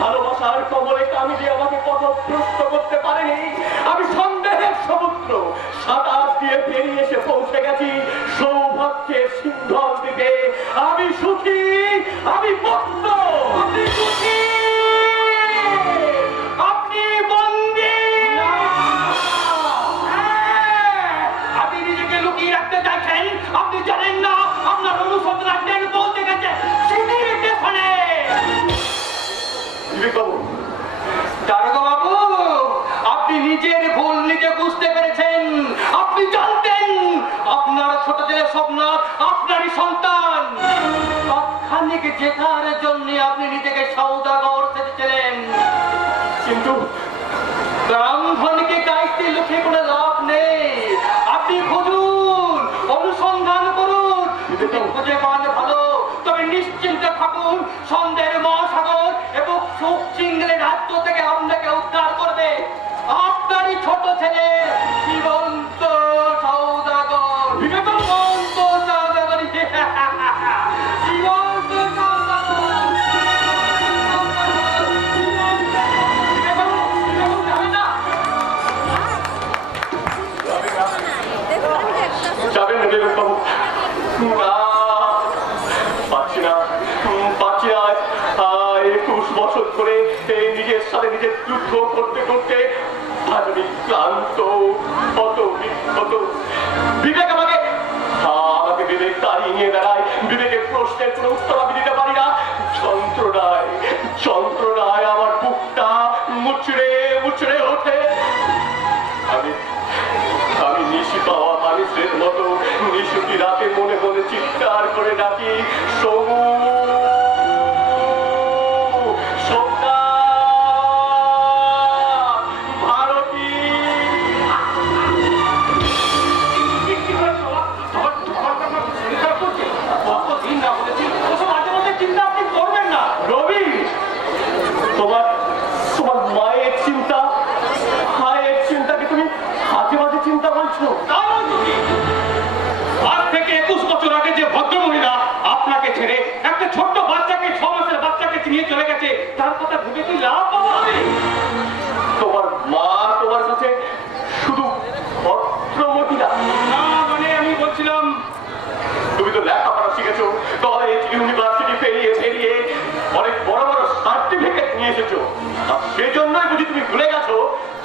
ভালোবাসার কবলে কামিনী আমাকে পথভ্রষ্ট করতে পারেনি। আমি সন্দেহের সমুদ্র সাঁতার দিয়ে পেরিয়ে এসে পৌঁছে গেছি সৌভাগ্যের সিন্ধন দিতে। আমি সুখী, আমি মুক্ত, আমি সুখী। বাবু, দারোগা বাবু, আপনি নিজের ভুল নিজে বুঝতে পেরেছেন। আপনি জানতেন আপনার ছোট ছেলে সোমনাথ আপনারই সন্তান। তাৎক্ষণিক জেতার জন্য আপনি নিজেকে সওদাগর সেজেছিলেন। কিন্তু ব্রাহ্মণকে গাইতে লুকিয়ে কোনো লাভ নেই। আপনি খুঁজুন, অনুসন্ধান করুন, যদি খুঁজে পান ভালো, তবে নিশ্চিন্তে থাকুন, সন্ধ্যের মহাসাগর এবং সুখ চিংড়ি রাজ্য থেকে আপনাকে উদ্ধার করবে আপনারই ছোট ছেলে জীবন্ত সওদাগর। জীবন্ত সওদাগর, জীবন্ত সওদাগর। যাবেন না দেবেন বাবু? না, পাচ্ছি না, পাচ্ছি না। 21 বছর ধরে নিজের সাথে নিজের যুদ্ধ করতে করতে আজ আমি ক্লান্ত, বিক্ষত। বিবেক আমাকে বিবেক তাড়িয়ে নিয়ে দাঁড়ায়। বিবেকের প্রশ্নের কোনো উত্তর আমি দিতে পারি না। যন্ত্রণায় আমার বুকটা মুচড়ে ওঠে। আমি নিশি পাওয়া মানুষের মতো নিশুতি রাতে মনে মনে চিৎকার করে ডাকি, সমু, সোমনাথ, ভারতী। চিন্তা আপনি করবেন না রবি, তোমার মায়ের চিন্তাকে তুমি আজে বাজে চিন্তা বলছো? আজ থেকে 21 বছর আগে যে ভদ্রমহিলা আপনাকে ছেড়ে একটা ছোট্ট বাচ্চাকে, 6 মাসের বাচ্চাকে নিয়ে চলে গেছে, তার কথা ভেবে কি লাভ হবে? তোমার মা তোমার কাছে শুধু ভদ্রমহিলা না, মানে আমি বলছিলাম, তুমি তো লেখাপড়া শিখেছো, কলেজ ইউনিভার্সিটি পেরিয়ে অনেক বড় বড় সার্টিফিকেট নিয়ে এসেছো। আর সেজন্যই বুঝি তুমি ভুলে গেছো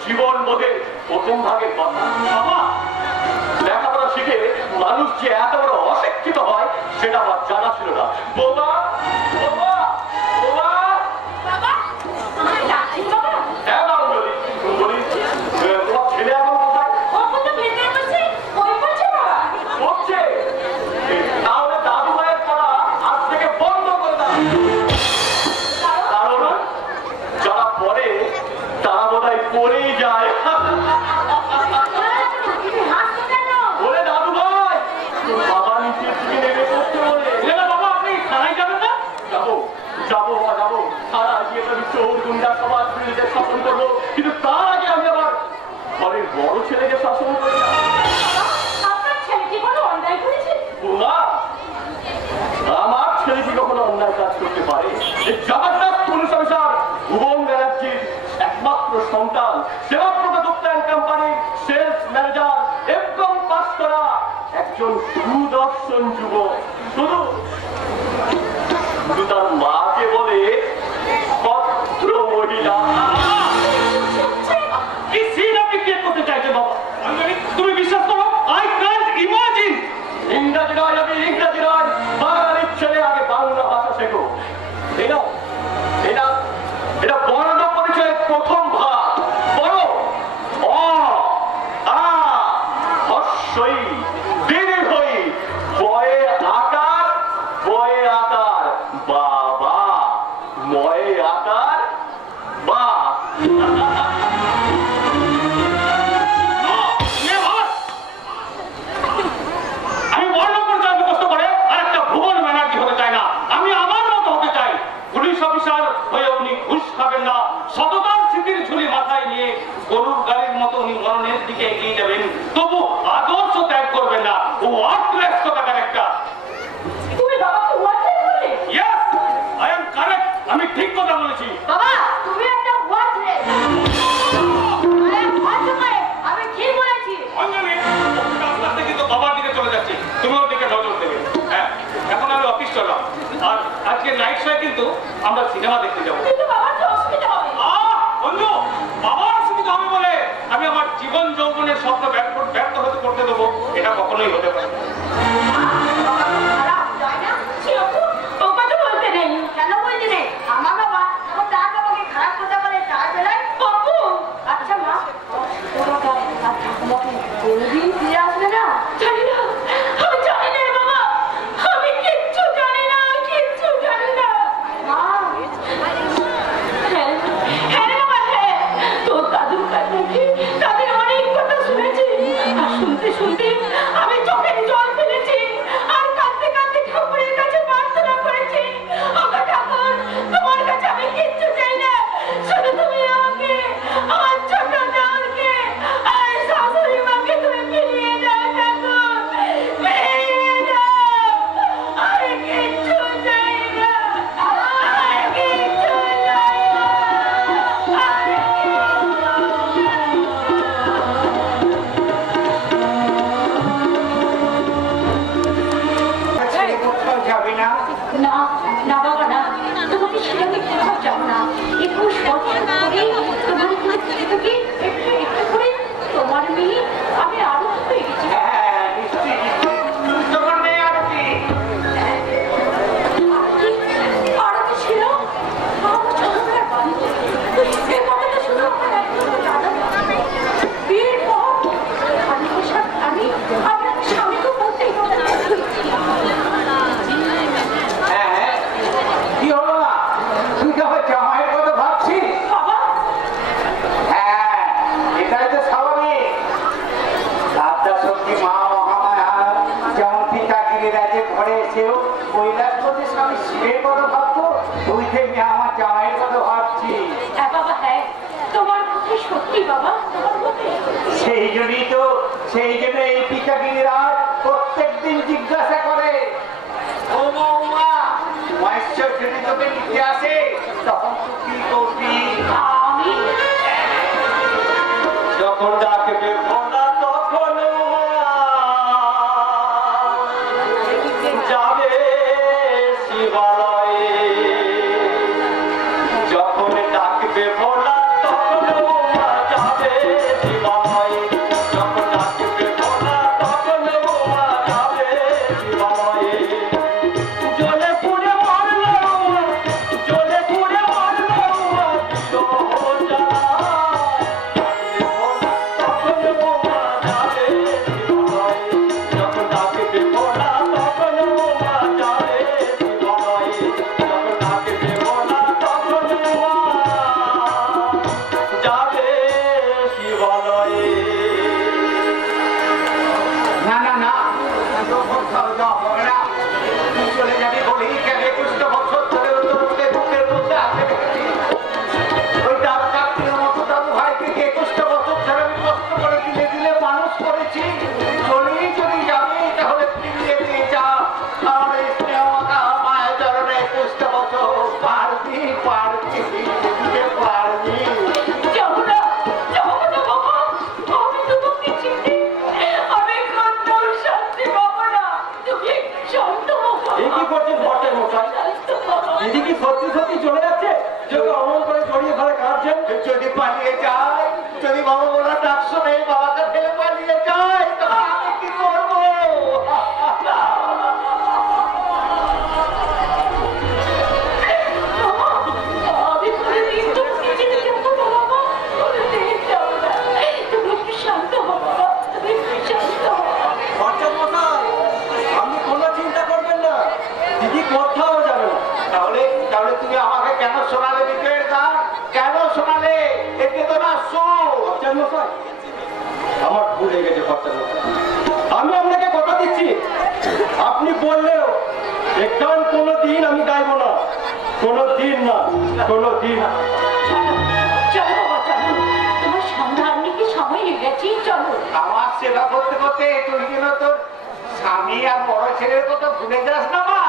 জীবন বোধের প্রথম ভাগের কথা। বাবা, লেখাপড়া শিখে মানুষ যে এত বড় অশিক্ষিত হয় সেটা আমার জানা ছিল না। বোমা, বাবা, আমাকে ডাকছেন বাবা? হ্যাঁ বাবু, বলি তোমার ছেলে এখন কোথায়? কখন তো ভেতরে বসে বই পড়ছে বাবা। পড়ছে? তাহলে দাদু ভাইয়ের পড়া আজ থেকে বন্ধ করে দাও। কারণ যারা পড়ে তারা বোধহয় পড়েই যায়। তুমি হাসছো কেন? বলে দাদু ভাই, বাবা নিচে থেকে নেমে পড়তে বলে। বাবা আপনি থানায় যাবেন না? যাবো। তারা গিয়ে আমি চোর গুন্ডা সমাজ বিরোধীদের শাসন করবো, কিন্তু তার আগে আমি আবার ঘরের বড় ছেলেকে শাসন করি না। আপনার ছেলে কি কোনো অন্যায় করেছে? না, আমার ছেলে কি কখনো অন্যায় কাজ করতে পারে? এই জগন্নাথ পুলিশ অফিসার ভুবন ব্যানার্জির একমাত্র সন্তান, সেবাপ্রদ দোকান কোম্পানির সেলস ম্যানেজার, এমকম পাস করা একজন সুদর্শন যুবক। শুধু তার মাকে বলে ভদ্র মহিলা। কি সিন আপনি ক্রিয়েট করতে চাইছেন বাবা? তুমি বিশ্বাস করো, আই ক্যান্ট ইমাজিন। ইংরাজি নয়, বাঙালির ছেলে আগে বাংলা ভাষা শেখো। এটা বর্ণ পরিচয়ের প্রথম ভাগ। বড় অ, আ, হস্যই, দীর্ঘই, বয়ে আকার, বাবা, ময়ে আকার, বা। আমি বর্ণ পরিচয় মুখস্থ করে আরেকটা ভুবন ব্যানার্জি হতে চাই না। আমি আমার মতো হতে চাই। পুলিশ অফিসার হয়ে উনি ঘুষ খাবেন না। সততার স্মৃতির ঝুলি মাথায় নিয়ে গরুর গাড়ির মতো উনি মরণের দিকে এগিয়ে যাবেন, তবু আদর্শ ত্যাগ করবেন না। ও ওয়ার্থলেস কথাকার একটা। তুমি বাবাকে ওয়ার্ডলেস বললে? Yes, I am correct. আমি ঠিক কথা বলেছি। বাবা, তুমি একটা ওয়ার্ডলেস। আমি ঠিক বলেছি। অঞ্জলি, রাস্তা থেকে তো বাবার দিকে চলে যাচ্ছি, তুমি ওর দিকে নজর দেবে। হ্যাঁ, এখন আমি অফিস চললাম। আর আজকে নাইট শোয়ে কিন্তু আমরা সিনেমা দেখতে যাবো। কিন্তু বাবার তো অসুবিধা হবে। অঞ্জু, বাবার অসুবিধা হবে বলে আমি আমার জীবন যৌবনের স্বপ্ন ব্যর্থ হতে করতে দেবো, এটা কখনোই হতে পারে না। খারাপ, তাই না? সেরকম তোমাকে তো বলতে নেই। কেন বলতে নেই? আমার বাবা আমার তার বাবাকে খারাপ কি বাবা? সেই জন্য এই পিকাগিরিরা প্রত্যেকদিন জিজ্ঞাসা করে, ও মা মায়েশ্বর যদি তোকে নিতে আসে তখন তুই কি করবি? আমি যখন ডাকবে ভোলা তখন যাবে শিবালয়ে, যখন ডাকবে ভোলা তখন যাবে শিবালয়ে, যখন ডাকবে ভোলা তখন যাবে শিবালয়ে। জ্বলে পুড়ে মারলো, জ্বলে পুড়ে মারলো না না না, কোথাও যাওয়া হবে না। তুই চলে যাবি বলেই কেন 21টা বছর ধরে তোর মুখে বুকের মধ্যে হাতে রেখেছি। ওই ডাক্তারের মতো দাদু ভাইকে 21টা বছর ধরে আমি কষ্ট করে দিলে দিলে মানুষ করেছি। চলেই যদি যাবি তাহলে ফিরিয়ে দিয়ে যা। আর এই স্নেহ মাখা মায়ের চরণে 21টা বছর পারবি পারবি পারবি। যাবো না, যাবো না বাবা। আমি তোমাকে চিনি, আমি কোনটাও শান্তি পাবো না। তুমি শান্ত বাবা। এই কি করছেন ভট্টের মশাই? শান্ত বাবা। দিদি কি সত্যি সত্যি চলে যাচ্ছে? যদি অমন করে জড়িয়ে ফেলে কাঁদছেন? যদি পালিয়ে যায়, যদি বাবা বলা ডাক শোনে বাবাকে ফেলে পালিয়ে যায় তখন আমি কি করবো? আমি কোনোদিন তোমাকে চিনি যাবো না বাবা। কোনোদিন যাবো না। তুমি একটু শান্ত হও বাবা। তুমি একটু শান্ত হও। ভট্টের মশাই, আপনি কোনো চিন্তা করবেন না, দিদি কোথাও যাবে না। তাহলে তাহলে তুমি আমাকে কেন শোনালে বিজয়ের গান? কেন শোনালে? এতে তো না ভট্টের মশাই, আমার ভুল হয়ে গেছে ভট্টের মশাই। আমি আপনাকে কথা দিচ্ছি, আপনি বললেও এই গান কোনোদিন আমি গাইব না। কোনোদিন না, কোনোদিন। চলো বাবা, চলো। তোমার সন্ধ্যা আনলে কি সময় হয়ে গেছে? চলো। আমার সেবা করতে করতে তুই যেন তোর স্বামী আর বড় ছেলের কথা ভুলে যাস না মা।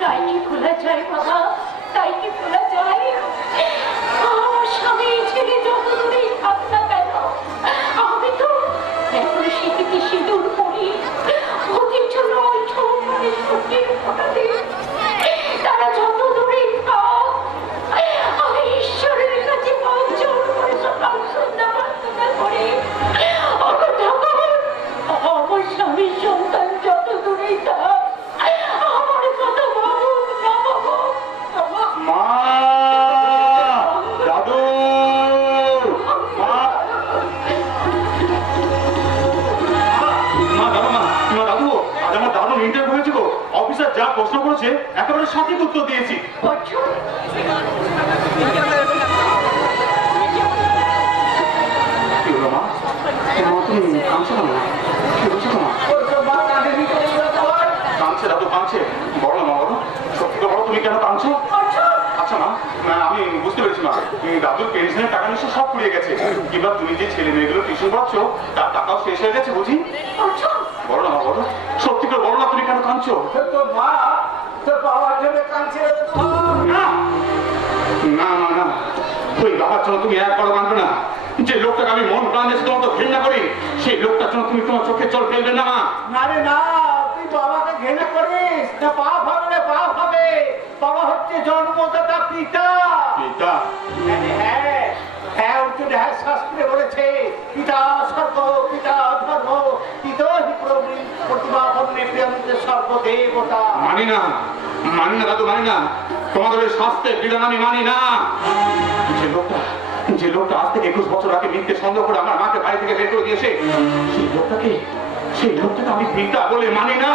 তাই কি ভোলা যায় বাবা? তাই কি ভোলা যায়? আমার স্বামী ছেলে যত দূরেই থাক না কেন, আমি তো এখন শীতকে সিঁদুর পরি, ওদের জন্য ওই ছোট্ট সত্যির ফোটা দিই। তারা যত দূরেই থাক, আমি ঈশ্বরের কাছে হাত জোড় করে সকাল সন্ধ্যা প্রার্থনা করি। আমার স্বামীর সন্তান যত দূরেই থাক, আমার কথা ভাবুক না ভাবুক। মা, দাদু, মা, দাদু, আজ আমার দারুণ ইন্টারভিউ হয়েছে গো। অফিসার যা প্রশ্ন করেছে একেবারে সঠিক উত্তর দিয়েছি। বছর কি হলো মা? তুমি কাঁদছো না? কি হয়েছে তোমার? কাঁদছে দাদু, কাঁদছে। বলো না মা, বলো, সত্যি করে বলো তুমি কেন কাঁদছো? আচ্ছা মা, আমি বুঝতে পেরেছি মা, দাদুর পেনশনের টাকা নিশ্চয় সব পুড়িয়ে গেছে, কিংবা তুমি যে ছেলে মেয়েগুলো টিউশন পড়াচ্ছ তার টাকাও শেষ হয়ে গেছে বুঝি। বলো না মা, বলো, সত্যি করে বলো না তুমি কেন কাঁদছো? মা, তোর বাবার জন্য কাঁদছে না। না না না, তুই বাবার জন্য তুমি একবার কাঁদবে না। যে লোকটাকে আমি মন প্রাণ দিয়ে তোমার তো ঘৃণা করি, সেই লোকটার জন্য তুমি তোমার চোখে জল ফেলবে না মা। না রে না, তুই বাবাকে ঘৃণা করিস না, পাপ হবে না, পাপ হবে। বাবা হচ্ছে জন্মদাতা পিতা। পিতা? হ্যাঁ হ্যাঁ, অর্জুন হ্যাঁ শাস্ত্রে বলেছে, পিতা সর্ব পিতা ধর্ম পিতা হি প্রতিভা বন্যে প্রিয়ন্তে সর্বদেবতা। মানি না, মানি না দাদু, মানি না। তোমাদের ওই শাস্ত্রের বিধান আমি মানি না। যে লোকটা আজ থেকে 21 বছর আগে মিথ্যে সন্দেহ করে আমার মাকে বাড়ি থেকে বের করে দিয়েছে, সেই লোকটাকে আমি পিতা বলে মানি না।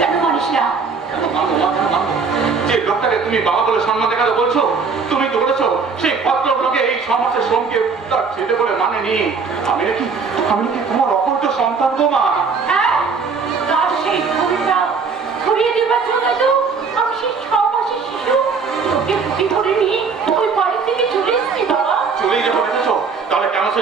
কেন মানিস না? যে লোকটাকে তুমি বাবা বলে সম্মান দেখাতে বলছো, তুমি তো বলেছো সেই পত্রগুলোকে এই সমাজের সঙ্গে তার ছেলে বলে মানেনি। আমি নাকি তোমার অপরিত সন্তান গো মা। তার সেই ভুলটা ঘুরিয়ে দেবার জন্য তো আমি সেই 6 মাসের শিশু তোকে বুকে করে নিয়ে ওই বাড়ি থেকে চলে এসেছি বাবা। চলেই যখন এসেছো, তাহলে কেন সে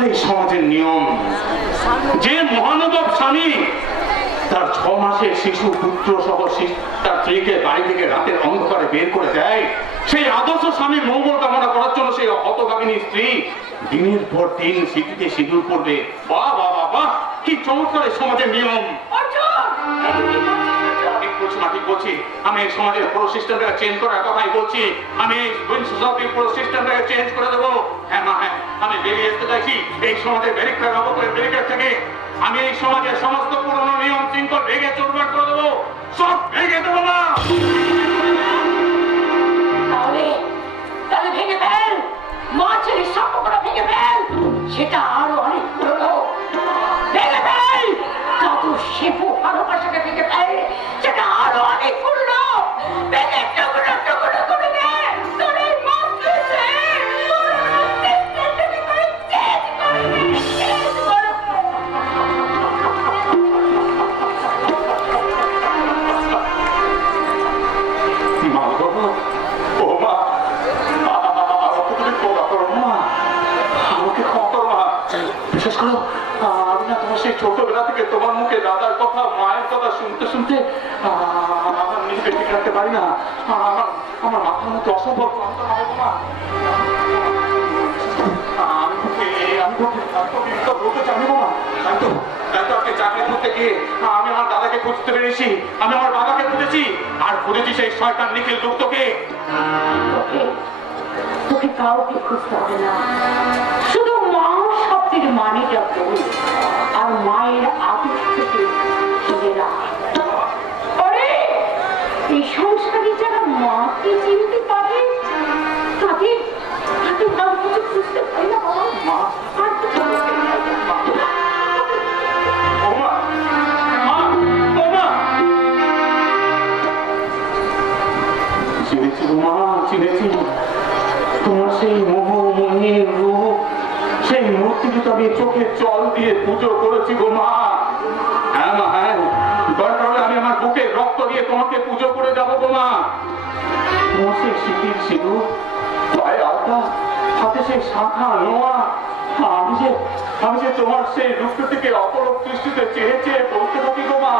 চলে এই সমাজের নিয়ম। যে মহানুভব স্বামী তার 6 মাসের শিশু পুত্র সহ তার স্ত্রীকে বাড়ি থেকে রাতের অন্ধকারে বের করে দেয়, সেই আদর্শ স্বামীর মঙ্গল কামনা করার জন্য সেই হতভাগিনী স্ত্রী দিনের পর দিন স্মৃতিতে সিঁদুর পড়বে। বাহ বাহ বাহ বাহ, কি চমৎকার এই সমাজের নিয়ম। ঠিক বলছি, আমি এই সমাজের পুরো সিস্টেমটাকে চেঞ্জ করার কথাই বলছি। আমি সোসাইটির পুরো সিস্টেমটাকে চেঞ্জ করে দেবো। হ্যাঁ মা, হ্যাঁ, আমি বেরিয়ে আসতে চাইছি এই সমাজের ব্যারিকেড থেকে। আমি এই সমাজের সমস্ত পুরনো নিয়ম শৃঙ্খল ভেঙে চুরমার করে দেবো, সব ভেঙে দেবো না। তাহলে ভেঙে ফেল, মা ছেলের সম্পর্কটা ভেঙে ফেল, সেটা আরো অনেক পুরনো। ভেঙে ফেল, যত শিপু ভালোবাসাকে ভেঙে ফেল, সেটা আরো অনেক পুরনো। ভেঙে টুকরো টুকরো করে দে, তোর এই মস্তিষ্কে বিশেষ করে আমি না তোমার সেই ছোটবেলা থেকে তোমার মুখে দাদার কথা মায়ের কথা শুনতে শুনতে আমার নিজেকে ঠিক রাখতে পারি না। আমার মাথার মধ্যে অসম্ভব ক্লান্ত হবে মা। চাকরি করতে গিয়ে আমি আমার দাদাকে খুঁজতে পেরেছি, আমি আমার বাবাকে খুঁজেছি, আর খুঁজেছি সেই শয়তান নিখিল গুপ্তকে। তোকে কাউকে খুঁজতে হবে না, শুধু মা শব্দের মানেটা বল আর মায়ের আদর্শ থেকে ফিরে রাখ। এই সংস্কারী যারা মাকে চিনতে পারে তাদের আর কিছু খুঁজতে পারে না। আর কিছু চিনেছি তোমার সেই মোহময়ীর রূপ, সেই মূর্তিকে আমি চোখে জল দিয়ে পুজো করেছি গো মা। হ্যাঁ মা, হ্যাঁ, দরকার হলে আমি আমার বুকে রক্ত দিয়ে তোমাকে পুজো করে যাবো গো মা। তোমার সেই স্মৃতির সিঁদুর, পায়ে আলতা, হাতে সেই শাখা নোয়া, আমি যে তোমার সেই রূপটা থেকে অপরূপ দৃষ্টিতে চেয়ে চেয়ে বলতে থাকি গো মা।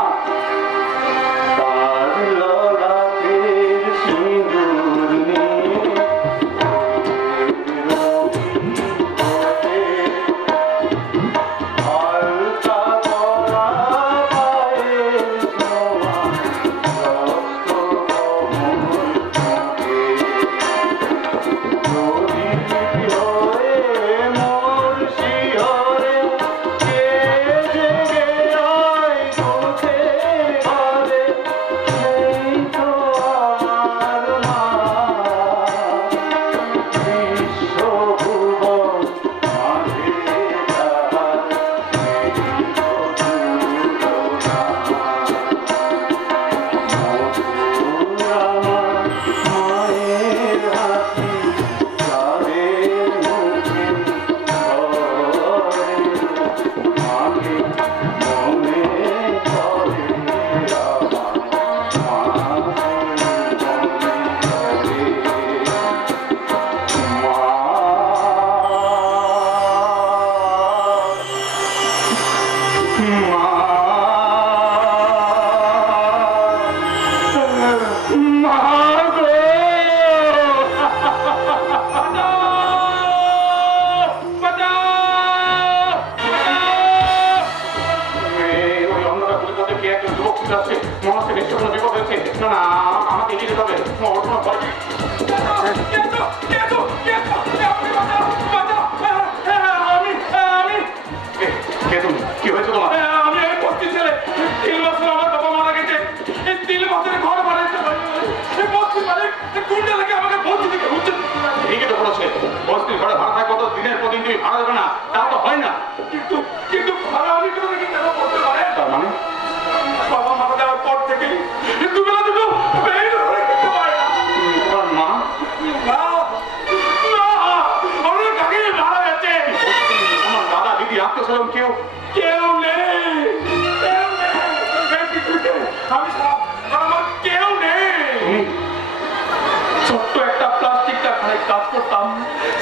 কাজ করতাম,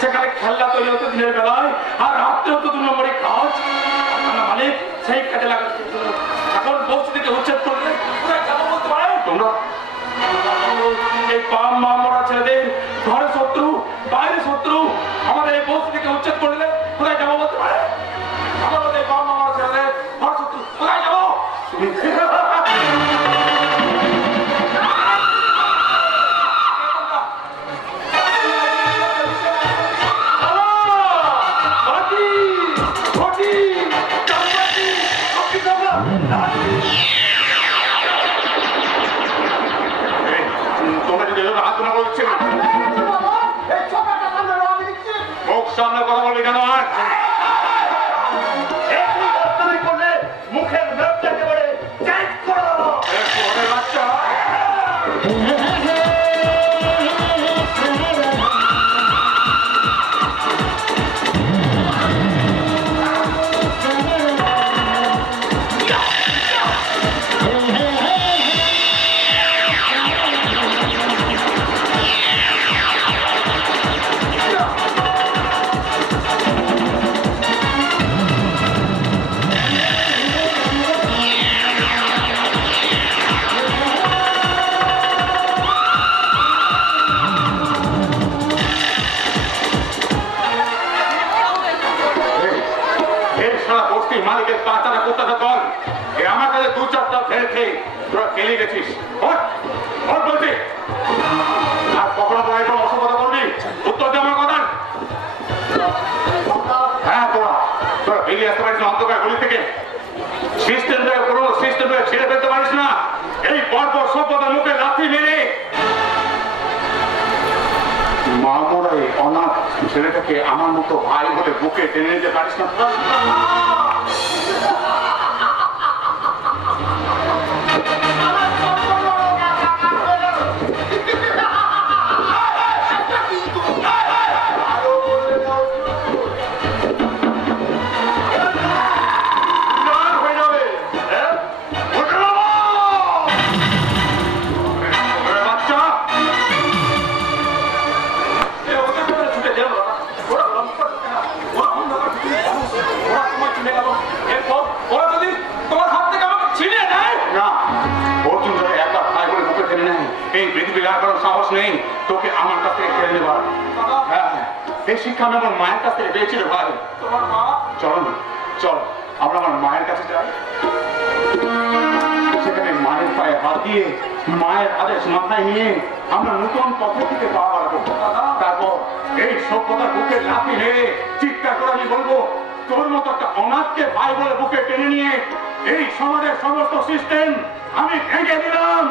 সেখানে খেলনা তৈরি হতো দিনের বেলায়, আর রাত্রে হতো 2 নম্বরে কাজ। মালিক সেই কাজে লাগাতে এখন বস্তি থেকে উচ্ছেদ করলে কোথায় যাবো বলতে পারে? তোমরা এই পাম মা মরা ছেলেদের ঘরে শত্রু, বাইরে শত্রু, আমাদের এই বস্তি থেকে উচ্ছেদ করলে কোথায় যাবো বলতে পারে? আমাদের এই পাম মা মরা ছেলেদের ঘরে শত্রু, কোথায় যাবো? সামনে কথা বলবি কেন? করলে মুখের মেপটাকে বলে বাচ্চা মালিকের পাঁচটা কোথাটা কর। আমার কাছে 2-4টা ফেলছে, তোরা খেলে গেছিস। বলছি আর কখনো কোনো অসভ্যতা করবি? উত্তর দে আমার কথা। হ্যাঁ, তোরা বেরিয়ে আসতে পারিস না অন্ধকার গলি থেকে। সিস্টেমটাকে কোনো সিস্টেমটাকে ছেড়ে ফেলতে পারিস না। এই পরপর সভ্যতার মুখে লাথি মেরে মামরাই অনাথ ছেলেটাকে আমার মতো ভাই বলে বুকে টেনে নিতে পারিস না। সাহস নেই তোকে আমার কাছ থেকে কেড়ে নেবার। হ্যাঁ, এই শিক্ষা আমি আমার মায়ের কাছ থেকে পেয়েছি রে ভাই। চল চল আমরা আমার মায়ের কাছে যাই, সেখানে মায়ের পায়ে হাত দিয়ে মায়ের আদেশ মাথায় নিয়ে আমরা নতুন পথের দিকে পা বাড়াবো। তারপর এই সভ্যতার বুকে লাথি মেরে চিৎকার করে আমি বলবো, তোর মতো একটা অনাথকে ভাই বলে বুকে টেনে নিয়ে এই সমাজের সমস্ত সিস্টেম আমি ভেঙে দিলাম।